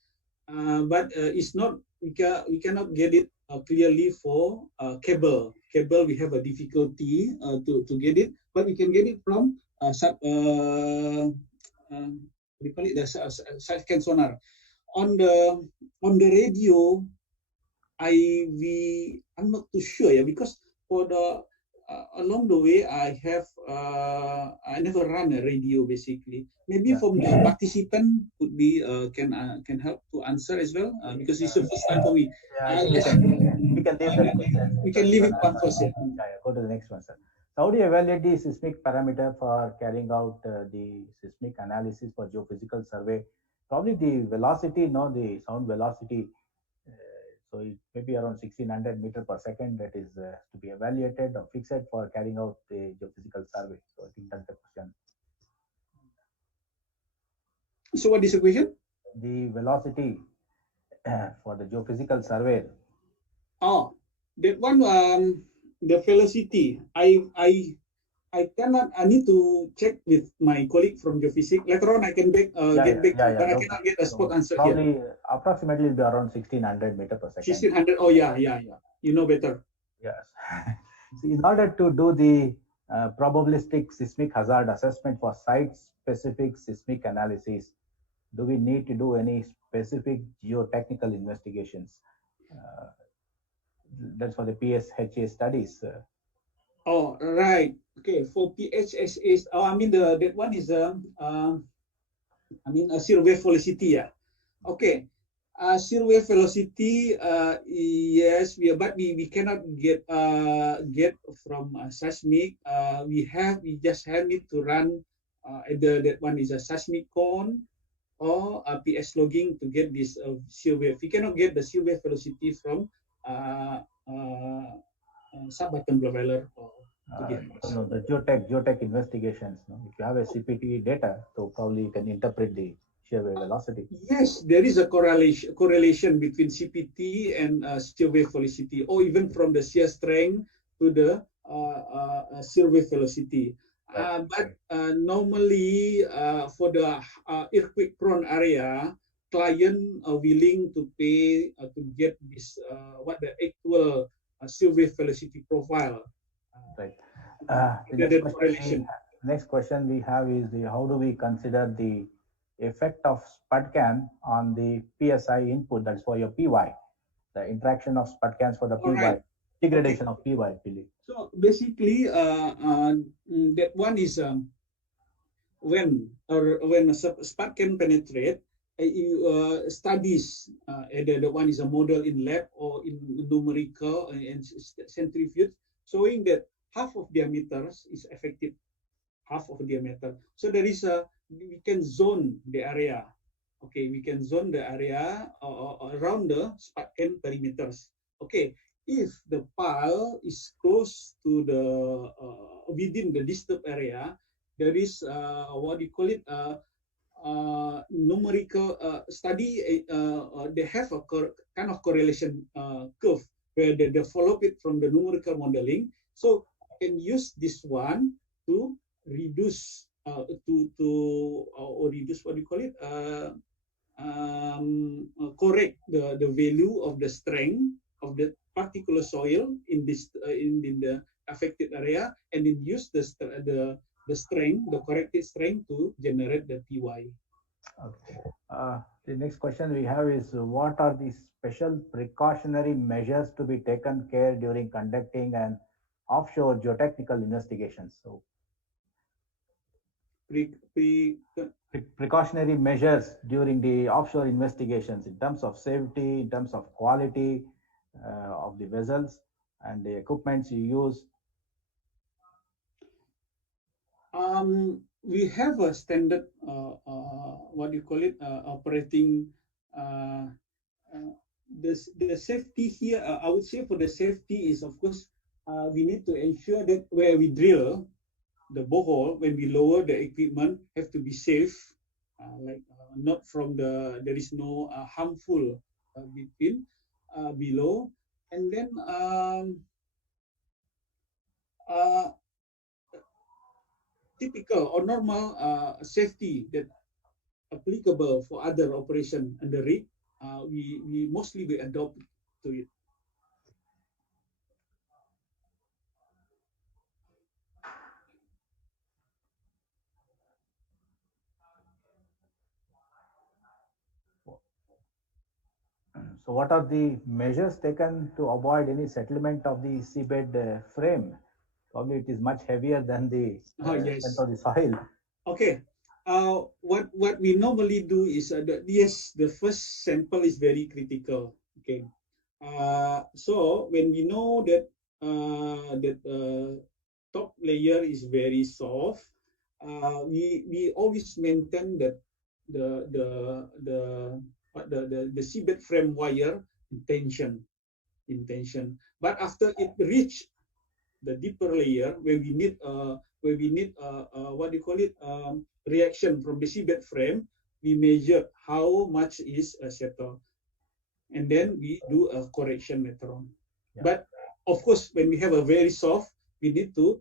but it's not. We cannot get it clearly for cable. Cable we have a difficulty to get it, but we can get it from we call it the side scan sonar. On the radio, I'm not too sure, yeah, because for the along the way I never run a radio basically. Maybe from the participant could be can help to answer as well because it's the first time for me. We can leave it one first. Go to the next one, sir. How do you evaluate the seismic parameter for carrying out the seismic analysis for geophysical survey? Probably the velocity, the sound velocity. So it may be around 1600 meter per second that is to be evaluated or fixed for carrying out the geophysical survey. So I think that's the question. So what is the question? The velocity for the geophysical survey. Oh, that one, the velocity. I I cannot. I need to check with my colleague from geophysics. Later on, I can get back, but I Don't cannot worry. get a So spot answer here. probably approximately it'll be around 1600 meter per second. 1600. Oh yeah, yeah, yeah. You know better. Yes. So in order to do the probabilistic seismic hazard assessment for site-specific seismic analysis, do we need to do any specific geotechnical investigations? Uh, that's for the PSHA studies. Oh right. Okay. For PHSA, oh I mean that one is I mean a survey velocity. Yeah. Okay. Survey velocity, yes, but we cannot get from seismic. We just have it to run either that one is a seismic cone or a PS logging to get this shear wave. We cannot get the shear wave velocity from sub-bottom leveler or no, the geotech investigations. No? If you have a CPT data, so probably you can interpret the shear wave velocity. Yes, there is a correlation between CPT and shear wave velocity, or even from the shear strength to the shear wave velocity. Right. But normally for the earthquake-prone area, client are willing to pay to get this what the actual shear wave velocity profile. Right. The next question we have is how do we consider the effect of SPUTCAN on the PSI input? That's for your PY, the interaction of SPUTCANs for the PY, right. Degradation of PY, Billy. So basically, that one is when a SPUTCAN penetrate, studies either the one is a model in lab or in numerical and centrifuge, showing that half of diameters is affected, half of diameter. So there is we can zone the area. Okay, we can zone the area around the SPUTCAN perimeters. Okay, if the pile is close to the within the disturbed area, there is what do you call it? Numerical study. They have a kind of correlation curve where they follow it from the numerical modeling. So I can use this one to reduce or reduce what do you call it? Correct the value of the strength of the particular soil in this in the affected area, and then use the strength, the corrected strength to generate the PY. Okay. The next question we have is what are the special precautionary measures to be taken care during conducting an offshore geotechnical investigations? So precautionary measures during the offshore investigations in terms of safety, in terms of quality of the vessels and the equipments you use. We have a standard, what do you call it, operating. The safety here, I would say for the safety is, of course, we need to ensure that where we drill the borehole, when we lower the equipment, have to be safe, not from there is no harmful between below, and then typical or normal safety that applicable for other operation and the rig, we mostly we adopt to it. So what are the measures taken to avoid any settlement of the seabed frame? Probably it is much heavier than the strength of the soil. Okay. What we normally do is the first sample is very critical. Okay. So when we know that top layer is very soft, we always maintain that the seabed frame wire in tension. But after it reach the deeper layer where we need what do you call it, reaction from the seabed frame, we measure how much is settled, and then we do a correction later on. Yeah. But of course, when we have a very soft, we need to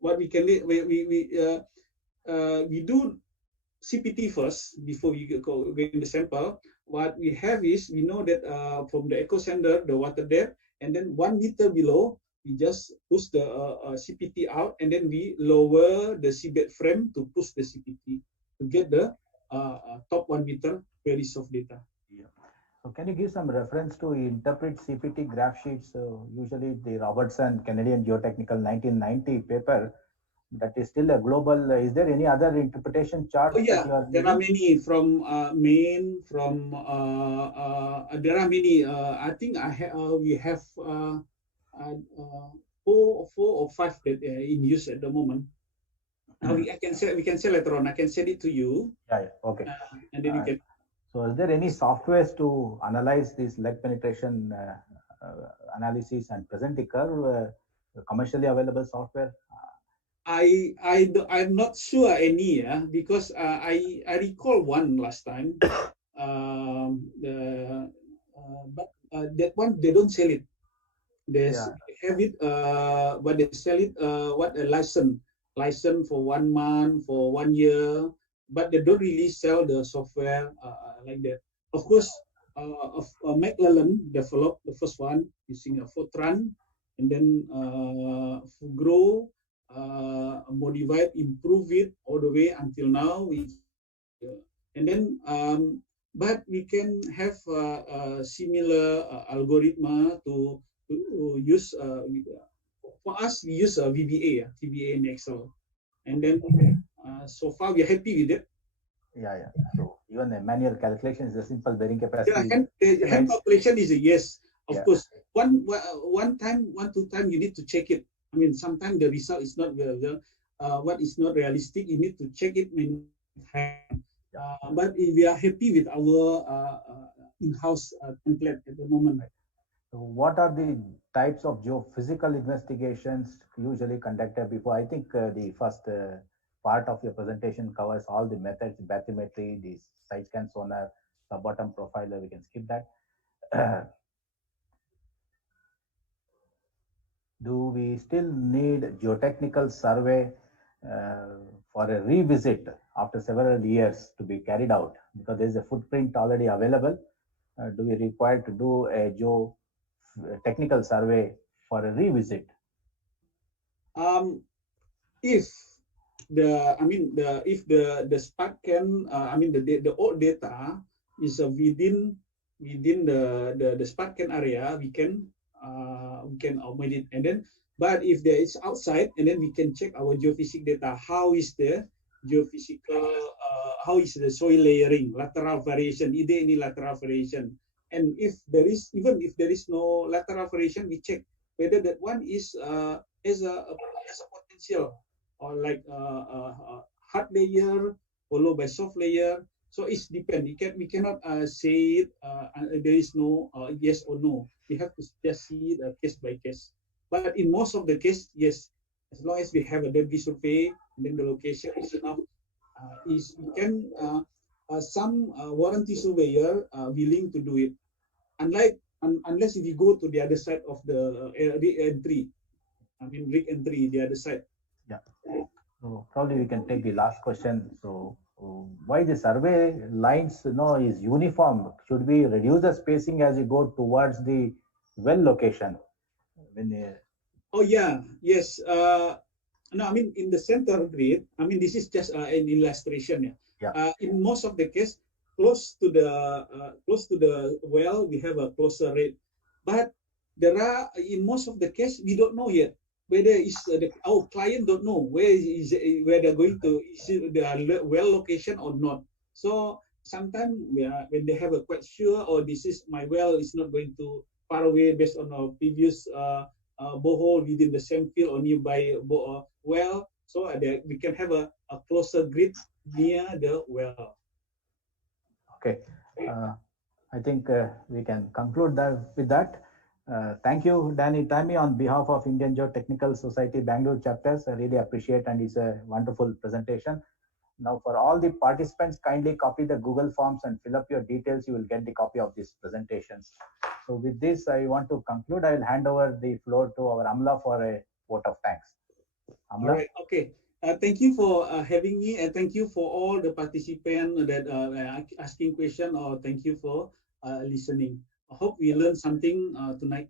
what we can we do CPT first before we go in the sample. What we have is we know that from the echo sender, the water depth, and then 1 meter below, we just push the CPT out, and then we lower the seabed frame to push the CPT to get the top 1 meter very soft data. Yeah. So can you give some reference to interpret CPT graph sheets? Usually the Robertson Canadian Geotechnical 1990 paper that is still a global. Is there any other interpretation charts Oh that yeah, you are there are using? many from Maine. From there are many. I think we have four or five that are in use at the moment. We can say later on. I can send it to you. Yeah, yeah. Okay. And then you can. So is there any softwares to analyze this leg penetration analysis and present the curve? Commercially available software? I'm not sure any, because I recall one last time. But that one they don't sell it. They have it, but they sell it what a license for 1 month, for 1 year, but they don't really sell the software like that. Of course, McClellan developed the first one using a Fortran, and then grow, modify, improve it all the way until now. And then, but we can have a similar algorithm to use. For us, we use VBA, VBA in Excel, and then so far we are happy with it. Yeah, yeah. So even a manual calculation is a simple bearing capacity. Yeah, hand calculation is a yes. Of course, one time, 2 times you need to check it. I mean, sometimes the result is not what is not realistic. You need to check it in hand. But we are happy with our in-house template at the moment. So what are the types of geophysical investigations usually conducted before? I think the first part of your presentation covers all the methods: bathymetry, the side scan sonar, sub-bottom profiler. We can skip that. Do we still need geotechnical survey for a revisit after several years to be carried out? Because there is a footprint already available. Do we require to do a geotechnical survey for a revisit? If the SPATCAN, the old data is within the SPATCAN area, we can omit it, and then. But if there is outside, and then we can check our geophysics data. How is the geophysical? How is the soil layering, lateral variation? Is there any lateral variation? And if there is, even if there is no lateral variation, we check whether that one is has a potential, or like hard layer followed by soft layer. So it's depend. We cannot say it. There is no yes or no. We have to just see it case by case. But in most of the case, yes, as long as we have a debris survey, and then the location is enough, is we can some warranty surveyor willing to do it. Unless if you go to the other side of the rig entry, rig entry, the other side. Yeah. So probably we can take the last question. So why the survey lines is uniform? Should we reduce the spacing as you go towards the well location? Oh yeah, yes. No, in the center grid. This is just an illustration. Yeah. In most of the case, close to the well, we have a closer rate. But there are, in most of the case, we don't know yet whether our client don't know where they're going to, is it the well location or not. So sometimes when they have a quite sure, or this is my well is not going to far away based on our previous borehole within the same field or nearby well, so we can have a closer grid near the well. Okay, I think we can conclude that with that. Thank you, Danny Tammy, on behalf of Indian Geotechnical Society Bangalore chapters. I really appreciate, and it's a wonderful presentation. Now, for all the participants, kindly copy the Google Forms and fill up your details. You will get the copy of these presentations. So with this, I want to conclude. I will hand over the floor to our Amla for a vote of thanks. All Amla? right. Okay. Thank you for having me, and thank you for all the participants that asking question, or thank you for listening. I hope we learned something tonight.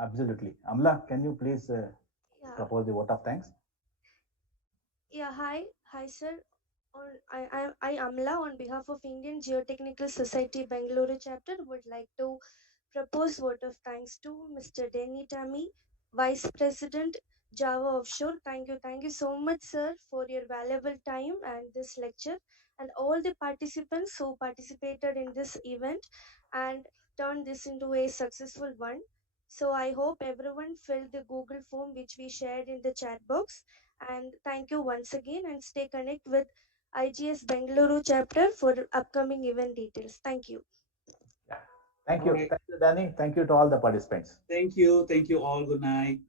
Absolutely. Amla, can you please Yeah, propose the vote of thanks? yeah. Hi, sir. I Amla, on behalf of Indian Geotechnical Society Bangalore chapter, would like to propose vote of thanks to Mr. Denny Tammy, Vice President, Java Offshore. Thank you so much, sir, for your valuable time and this lecture, and all the participants who participated in this event and turned this into a successful one. So I hope everyone filled the Google form which we shared in the chat box. And thank you once again, and stay connected with IGS Bengaluru chapter for upcoming event details. Thank you. Yeah. Thank All you. right. Thank you, Danny. Thank you to all the participants. Thank you. Thank you all. Good night.